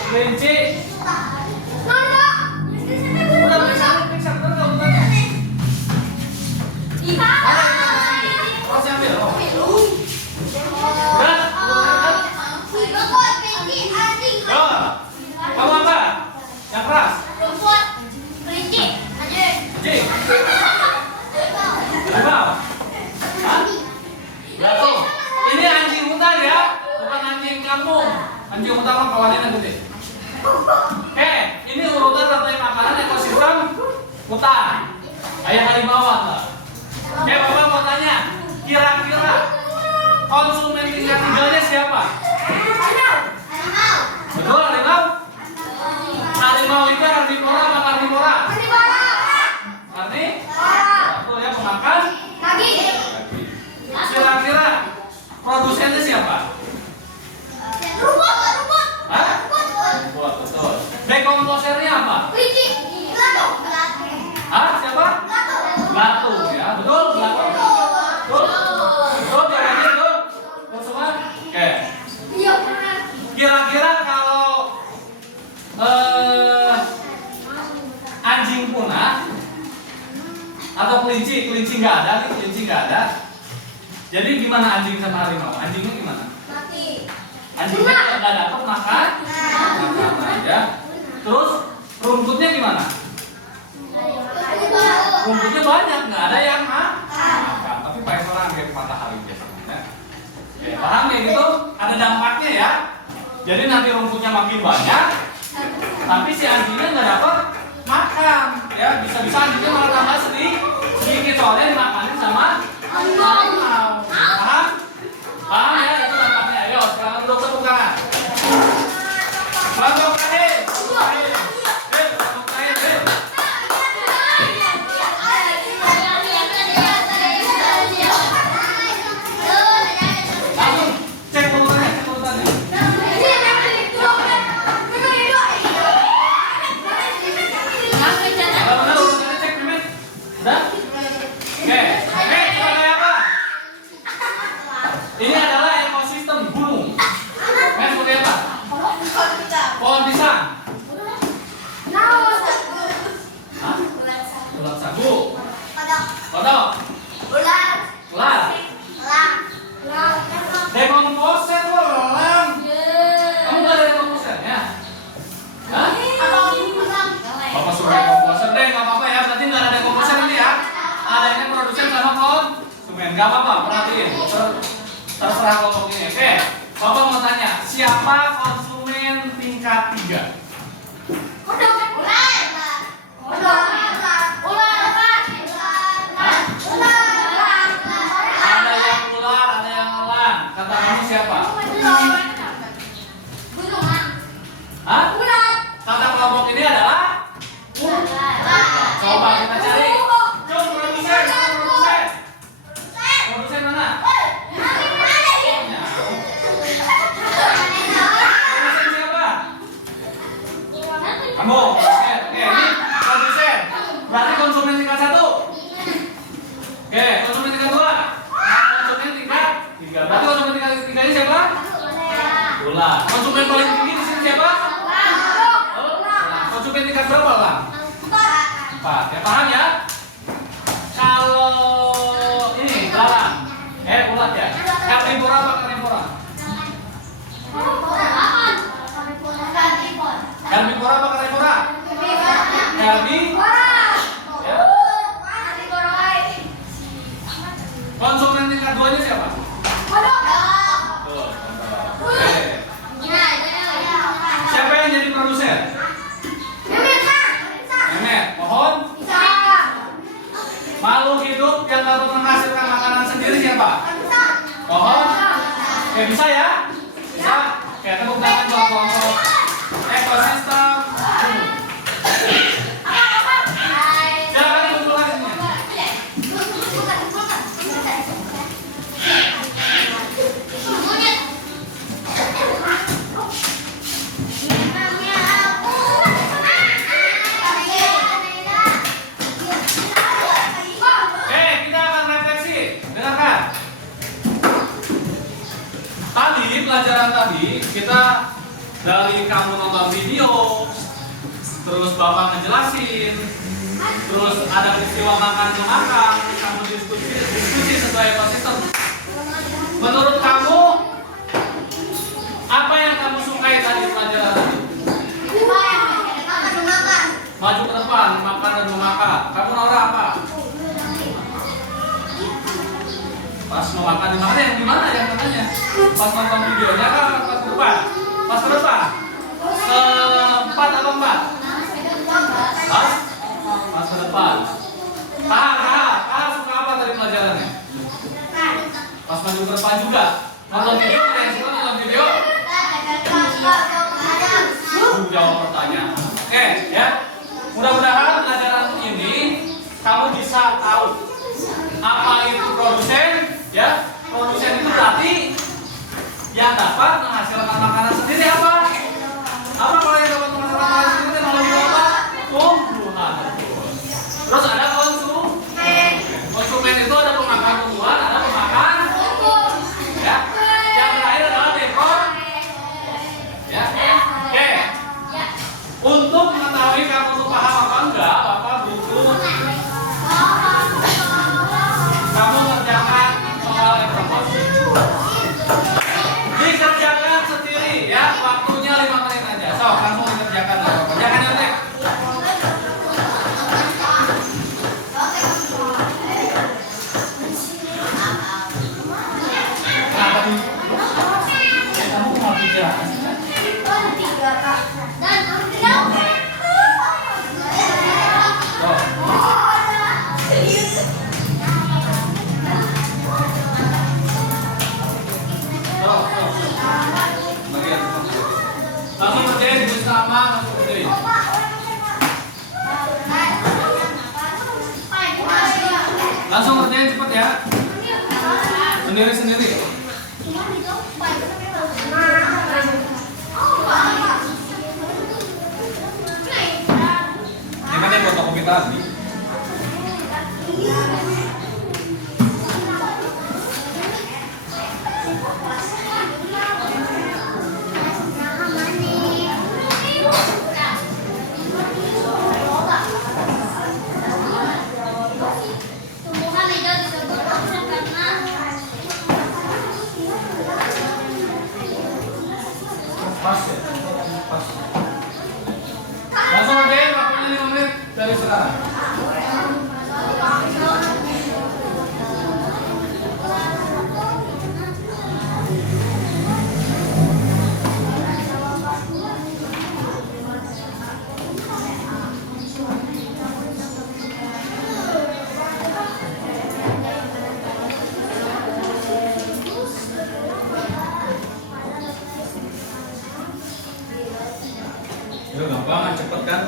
kelinci. Udah periksa bener nggak urutannya? Proses Anjing utama kawannya yang gede. Oke, ini urutan rantai makanan ekosistem hutan. Ayah harimauan lah. Oke, Bapak mau tanya, kira-kira konsumen tingkat 3-nya siapa? Betul, harimau? Harimau itu herbivora apa karnivora? Karni? Betul ya, pemakan? Kira-kira produsennya siapa? Hah? Rumput, betul. Dekomposernya apa? Hah? Siapa? Batu ya, betul? Batu. Betul? Betul, jawabannya betul? Betul semua? Oke. Kira-kira kalau anjing punah atau kelinci nggak ada, nih kelinci nggak ada. Jadi gimana anjing sama harimau? Anjingnya gimana? Anjingnya nggak dapat makan aja. Terus rumputnya gimana? Rumputnya banyak, nggak ada yang makan. Tapi pakai orang kayak matahari biasanya. Oke, paham ya gitu? Ada dampaknya ya. Jadi nanti rumputnya makin banyak, tapi si anjingnya nggak dapat makan. Ya bisa-bisa anjingnya malah tambah sedikit soalnya dimakanin sama harimau. Paham? Paham ya? Itu dampaknya. Ayo sekarang duduk tepuk tangan. Kelompok terakhir. Kelompok terakhir. Langsung cek urutannya, cek urutannya. Kalau benar urutannya cek, Mimin. Udah? Oke. Sebagai apa? Ini adalah ekosistem gunung. Sebagai apa? Pohon pisang. Hah? Ulat sagu. Kodok. Ular. Dekomposer kok lelang. Kamu nggak ada dekomposernya? Hah? Bapak suruh dekomposer deh, nggak apa-apa ya. Berarti nggak ada dekomposer ini ya. Adanya produsen sama konsumen. Nggak apa-apa, perhatiin. Terserah kelompok ini. Oke. Bapak mau tanya, siapa konsumen tingkat 3? Ada yang ular, ada yang elang. Kata kamu siapa? Hah? Kata kelompok ini adalah coba kita cari. Coba produsen. Produsen mana? Produsen siapa? Kamu. Oke, ini produsen. Berarti konsumen tingkat 1. Oke, konsumen tingkat 2. Konsumen tingkat 3. Berarti konsumen tingkat 3 ini siapa? Ular. Konsumen paling tinggi di sini siapa? Konsumen tingkat berapa lah? 4. Ya paham ya? Kalau ini belalang, ulat ya. Karnivora apa karnivora? Karnivora apa karnivora? Karnivora. Ya. Konsumen tingkat 2 nya siapa? Tuh, oke. Siapa yang jadi produsen? Memet, mohon. Makhluk hidup yang dapat menghasilkan makanan sendiri siapa? Pohon. Oke, bisa ya? Bisa. Oke, tepuk tangan buat kelompok ekosistem. Silakan dikumpulkan semuanya. Oke, kita akan refleksi. Dengarkan. Tadi pelajaran tadi kita dari kamu nonton video, terus bapak ngejelasin, terus ada peristiwa makan ke makan, kamu diskusi sesuai ekosistem. Menurut kamu apa yang kamu sukai tadi pelajaran tadi? Maju ke depan, makan dan memakan. Kamu Nora apa? Pas mau makan yang mana yang gimana yang katanya? Pas nonton videonya kan pas ke depan. Pas berapa? Keempat apa empat? Pas ke depan. Tahan suka apa tadi pelajarannya? Pas maju ke depan juga. Nonton video yang suka nonton video? Jawab pertanyaan. Oke, ya. Mudah-mudahan pelajaran ini kamu bisa tahu apa itu produsen, ya. Produsen itu berarti yang dapat menghasilkan makanan sendiri apa? Apa kalau yang dapat menghasilkan makanan sendiri melalui apa? Tumbuhan. Terus ada konsumen. Konsumen itu ada pemakan tumbuhan, ada pemakan, ya. Yang terakhir adalah dekor, ya. Oke. Untuk mengetahui kamu tuh paham apa enggak, Bapak butuh kamu kerjakan soal evaluasi. Dikerjakan sendiri, ya. Waktunya 5 menit aja. So, langsung dikerjakan lah. Jangan nyontek. Kamu mau kerjakan? Langsung kerjain bersama sendiri. Langsung kerjain cepet ya. Sendiri-sendiri. Ini kan yang fotokopi tadi. Pas ya? Pas. Langsung aja waktunya 5 menit dari sekarang. Itu gampang, cepet kan?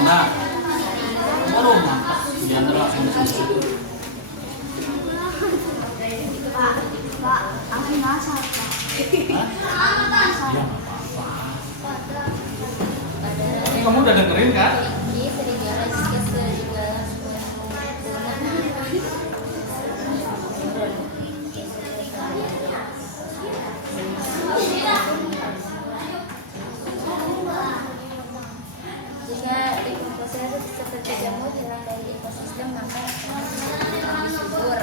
Nah, baru mantap. Di antara langsung Pak, aku masak, Pak. Iya, nggak apa-apa. Ini kamu udah dengerin kan? Jika dekomposisi seperti jamur hilang dari ekosistem, maka akan subur.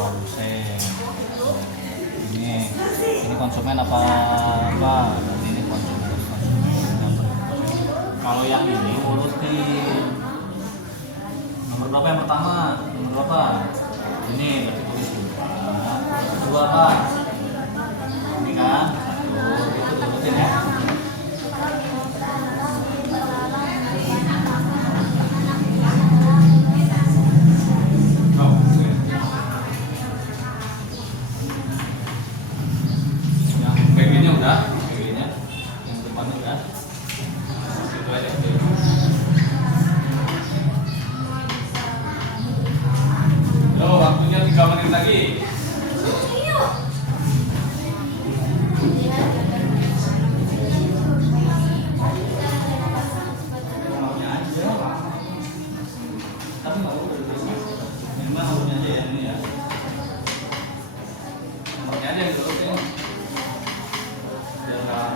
produsen. Ini konsumen apa enggak? Berarti ini konsumen. Kalau yang ini urutin. Nomor berapa yang pertama? Nomor berapa? Ini berarti tulis dua. Kedua apa? Ini kan? Tuh, itu diurutin ya. Waktunya 3 menit lagi. Maunya aja lah. Tapi nggak boleh terusnya. Memang maunya aja ya ini ya. Maunya aja yang dulu ya. Biar nggak.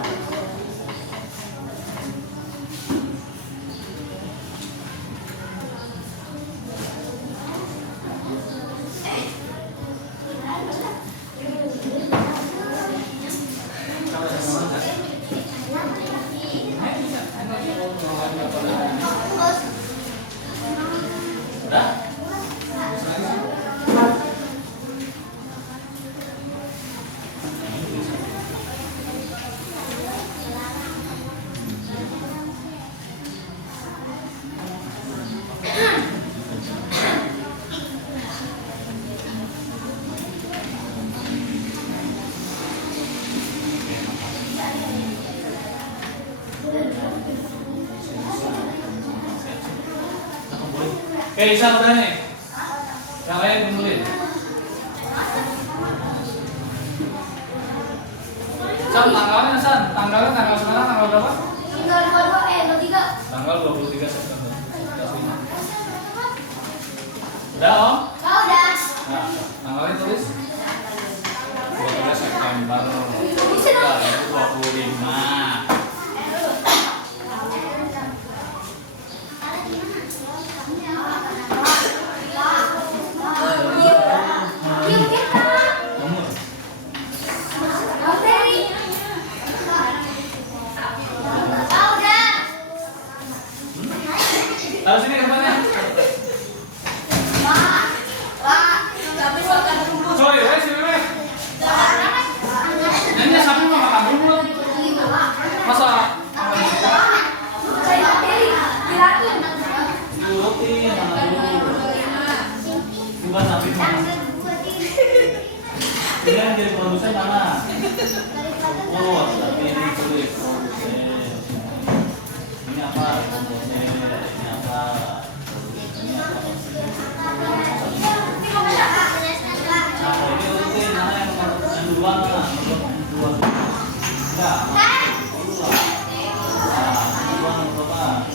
Oke, Isa udah nih. Yang lain ditulis. San, tanggalnya San. Tanggal sekarang tanggal berapa? Tanggal 23 September. Udah, Om? Udah. Nah, tanggalnya tulis. 12 September. Udah, itu 25. Lalu sini kemana? Sorry, sini. Nyanyi sambil mau makan dulu. Masa? Diurutin sama dulu. Bukan sambil makan. Ini yang jadi produsen mana? Oh, tapi ini tulis produsen. Ini apa? Produsen. Ini apa? Ini apa? Nah, ini urutin mana yang duluan lah. Duluan. Enggak. Duluan. Nah, duluan berapa?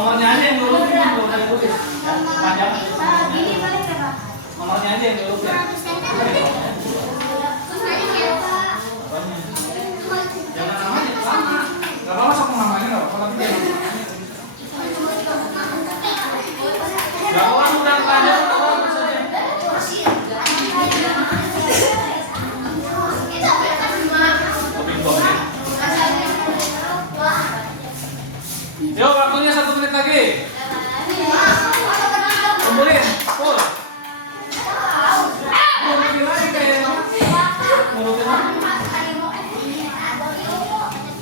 Nomornya aja yang dulu kan udah ditulis. Panjang. Nomornya aja yang dulu kan. Jangan namanya sama. Enggak apa-apa sama namanya enggak apa-apa tapi jangan. Enggak apa-apa udah panjang bagus aja. Yuk, waktunya 1 menit lagi. Kumpulin, full. Kumpulin lagi kayak ngurutin lagi.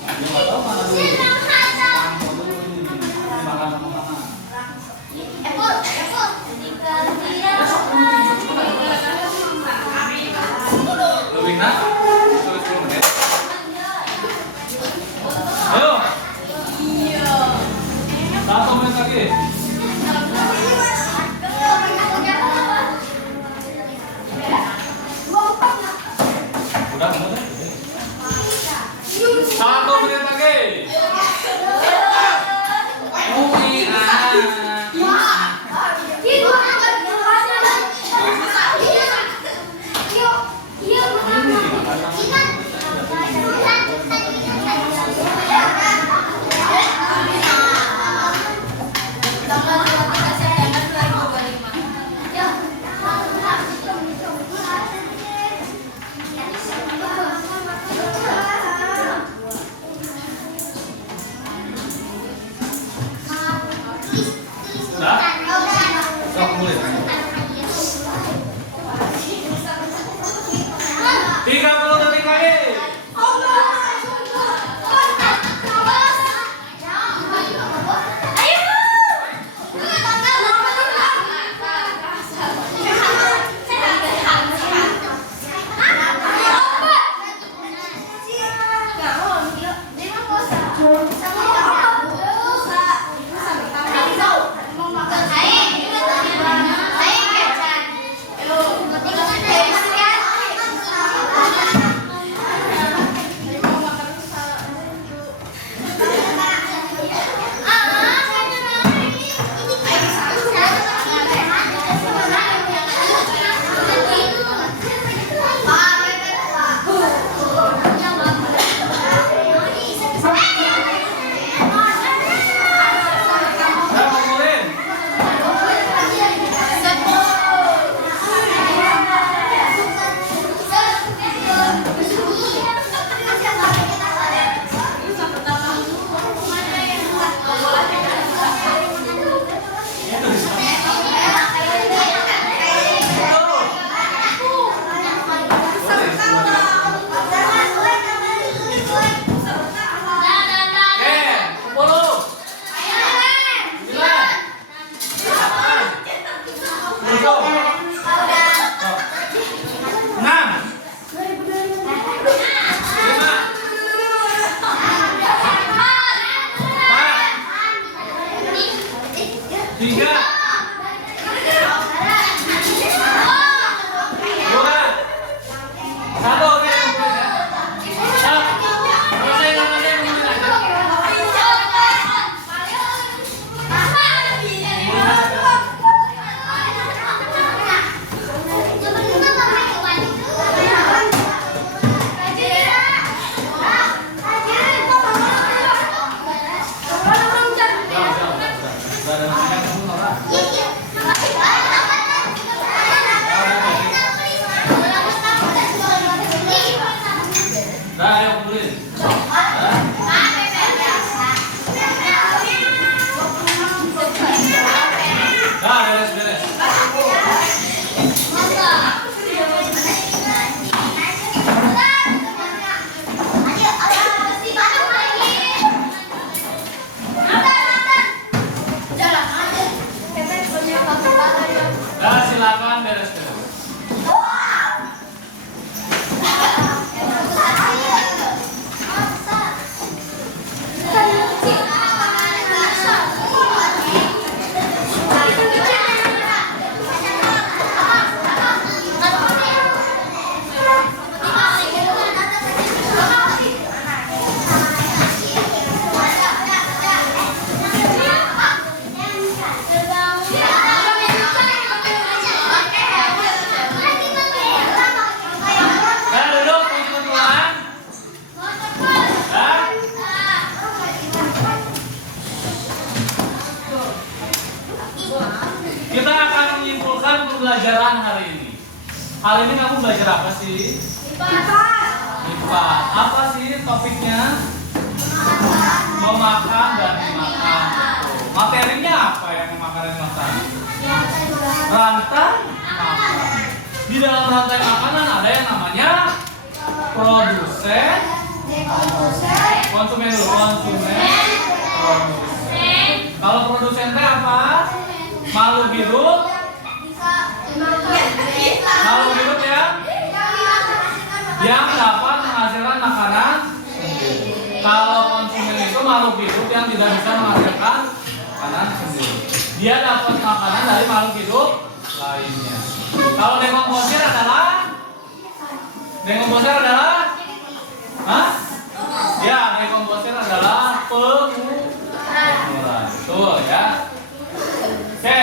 Ya nggak tahu mana dulu. Makan sama mana? Lebih nak? 10 menit. Ayo. 1 menit lagi. kumpulin. 30 detik lagi. Silakan beres-beres. Kita akan menyimpulkan pembelajaran hari ini. Hari ini kamu belajar apa sih? IPA. Apa sih topiknya? Memakan dan dimakan. Materinya apa yang memakan dan dimakan? Rantai makan. Di dalam rantai makanan ada yang namanya produsen, konsumen dulu, konsumen, produsen. Kalau produsen teh apa? Makhluk hidup yang dapat menghasilkan makanan sendiri. Kalau konsumen itu makhluk hidup yang tidak bisa menghasilkan makanan sendiri. Dia dapat makanan dari makhluk hidup lainnya. Kalau dekomposer adalah hah? Ya, dekomposer adalah pengukuran. Betul ya. Oke.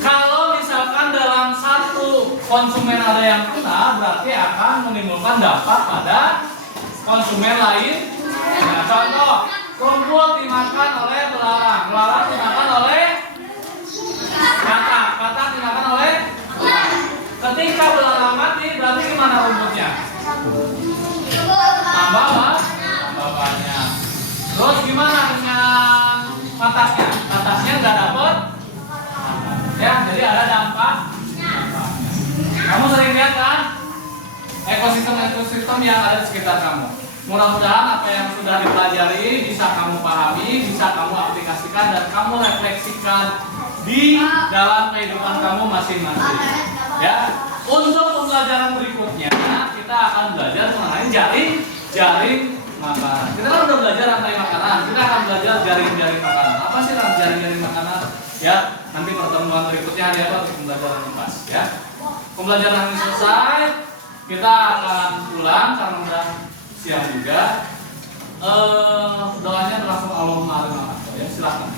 Kalau misalkan dalam satu konsumen ada yang kena, berarti akan menimbulkan dampak pada konsumen lain. Nah, contoh, rumput dimakan oleh belalang, belalang dimakan oleh katak dimakan oleh belalang. Ketika belalang mati, berarti gimana rumputnya? Tambah banyak. Terus gimana dengan kataknya? Kataknya nggak dapat Ya, jadi ada dampaknya. Kamu sering lihat kan ekosistem yang ada di sekitar kamu. Mudah-mudahan apa yang sudah dipelajari bisa kamu pahami, bisa kamu aplikasikan dan kamu refleksikan di dalam kehidupan kamu masing-masing. Ya, untuk pembelajaran berikutnya kita akan belajar mengenai jaring makanan. Kita kan udah belajar rantai makanan, kita akan belajar jaring-jaring makanan. Apa sih jaring-jaring makanan? Ya, nanti pertemuan berikutnya hari apa untuk pembelajaran lepas. Ya, pembelajaran ini selesai, kita akan pulang karena udah siang juga. Doanya langsung Allahumma ya, silakan.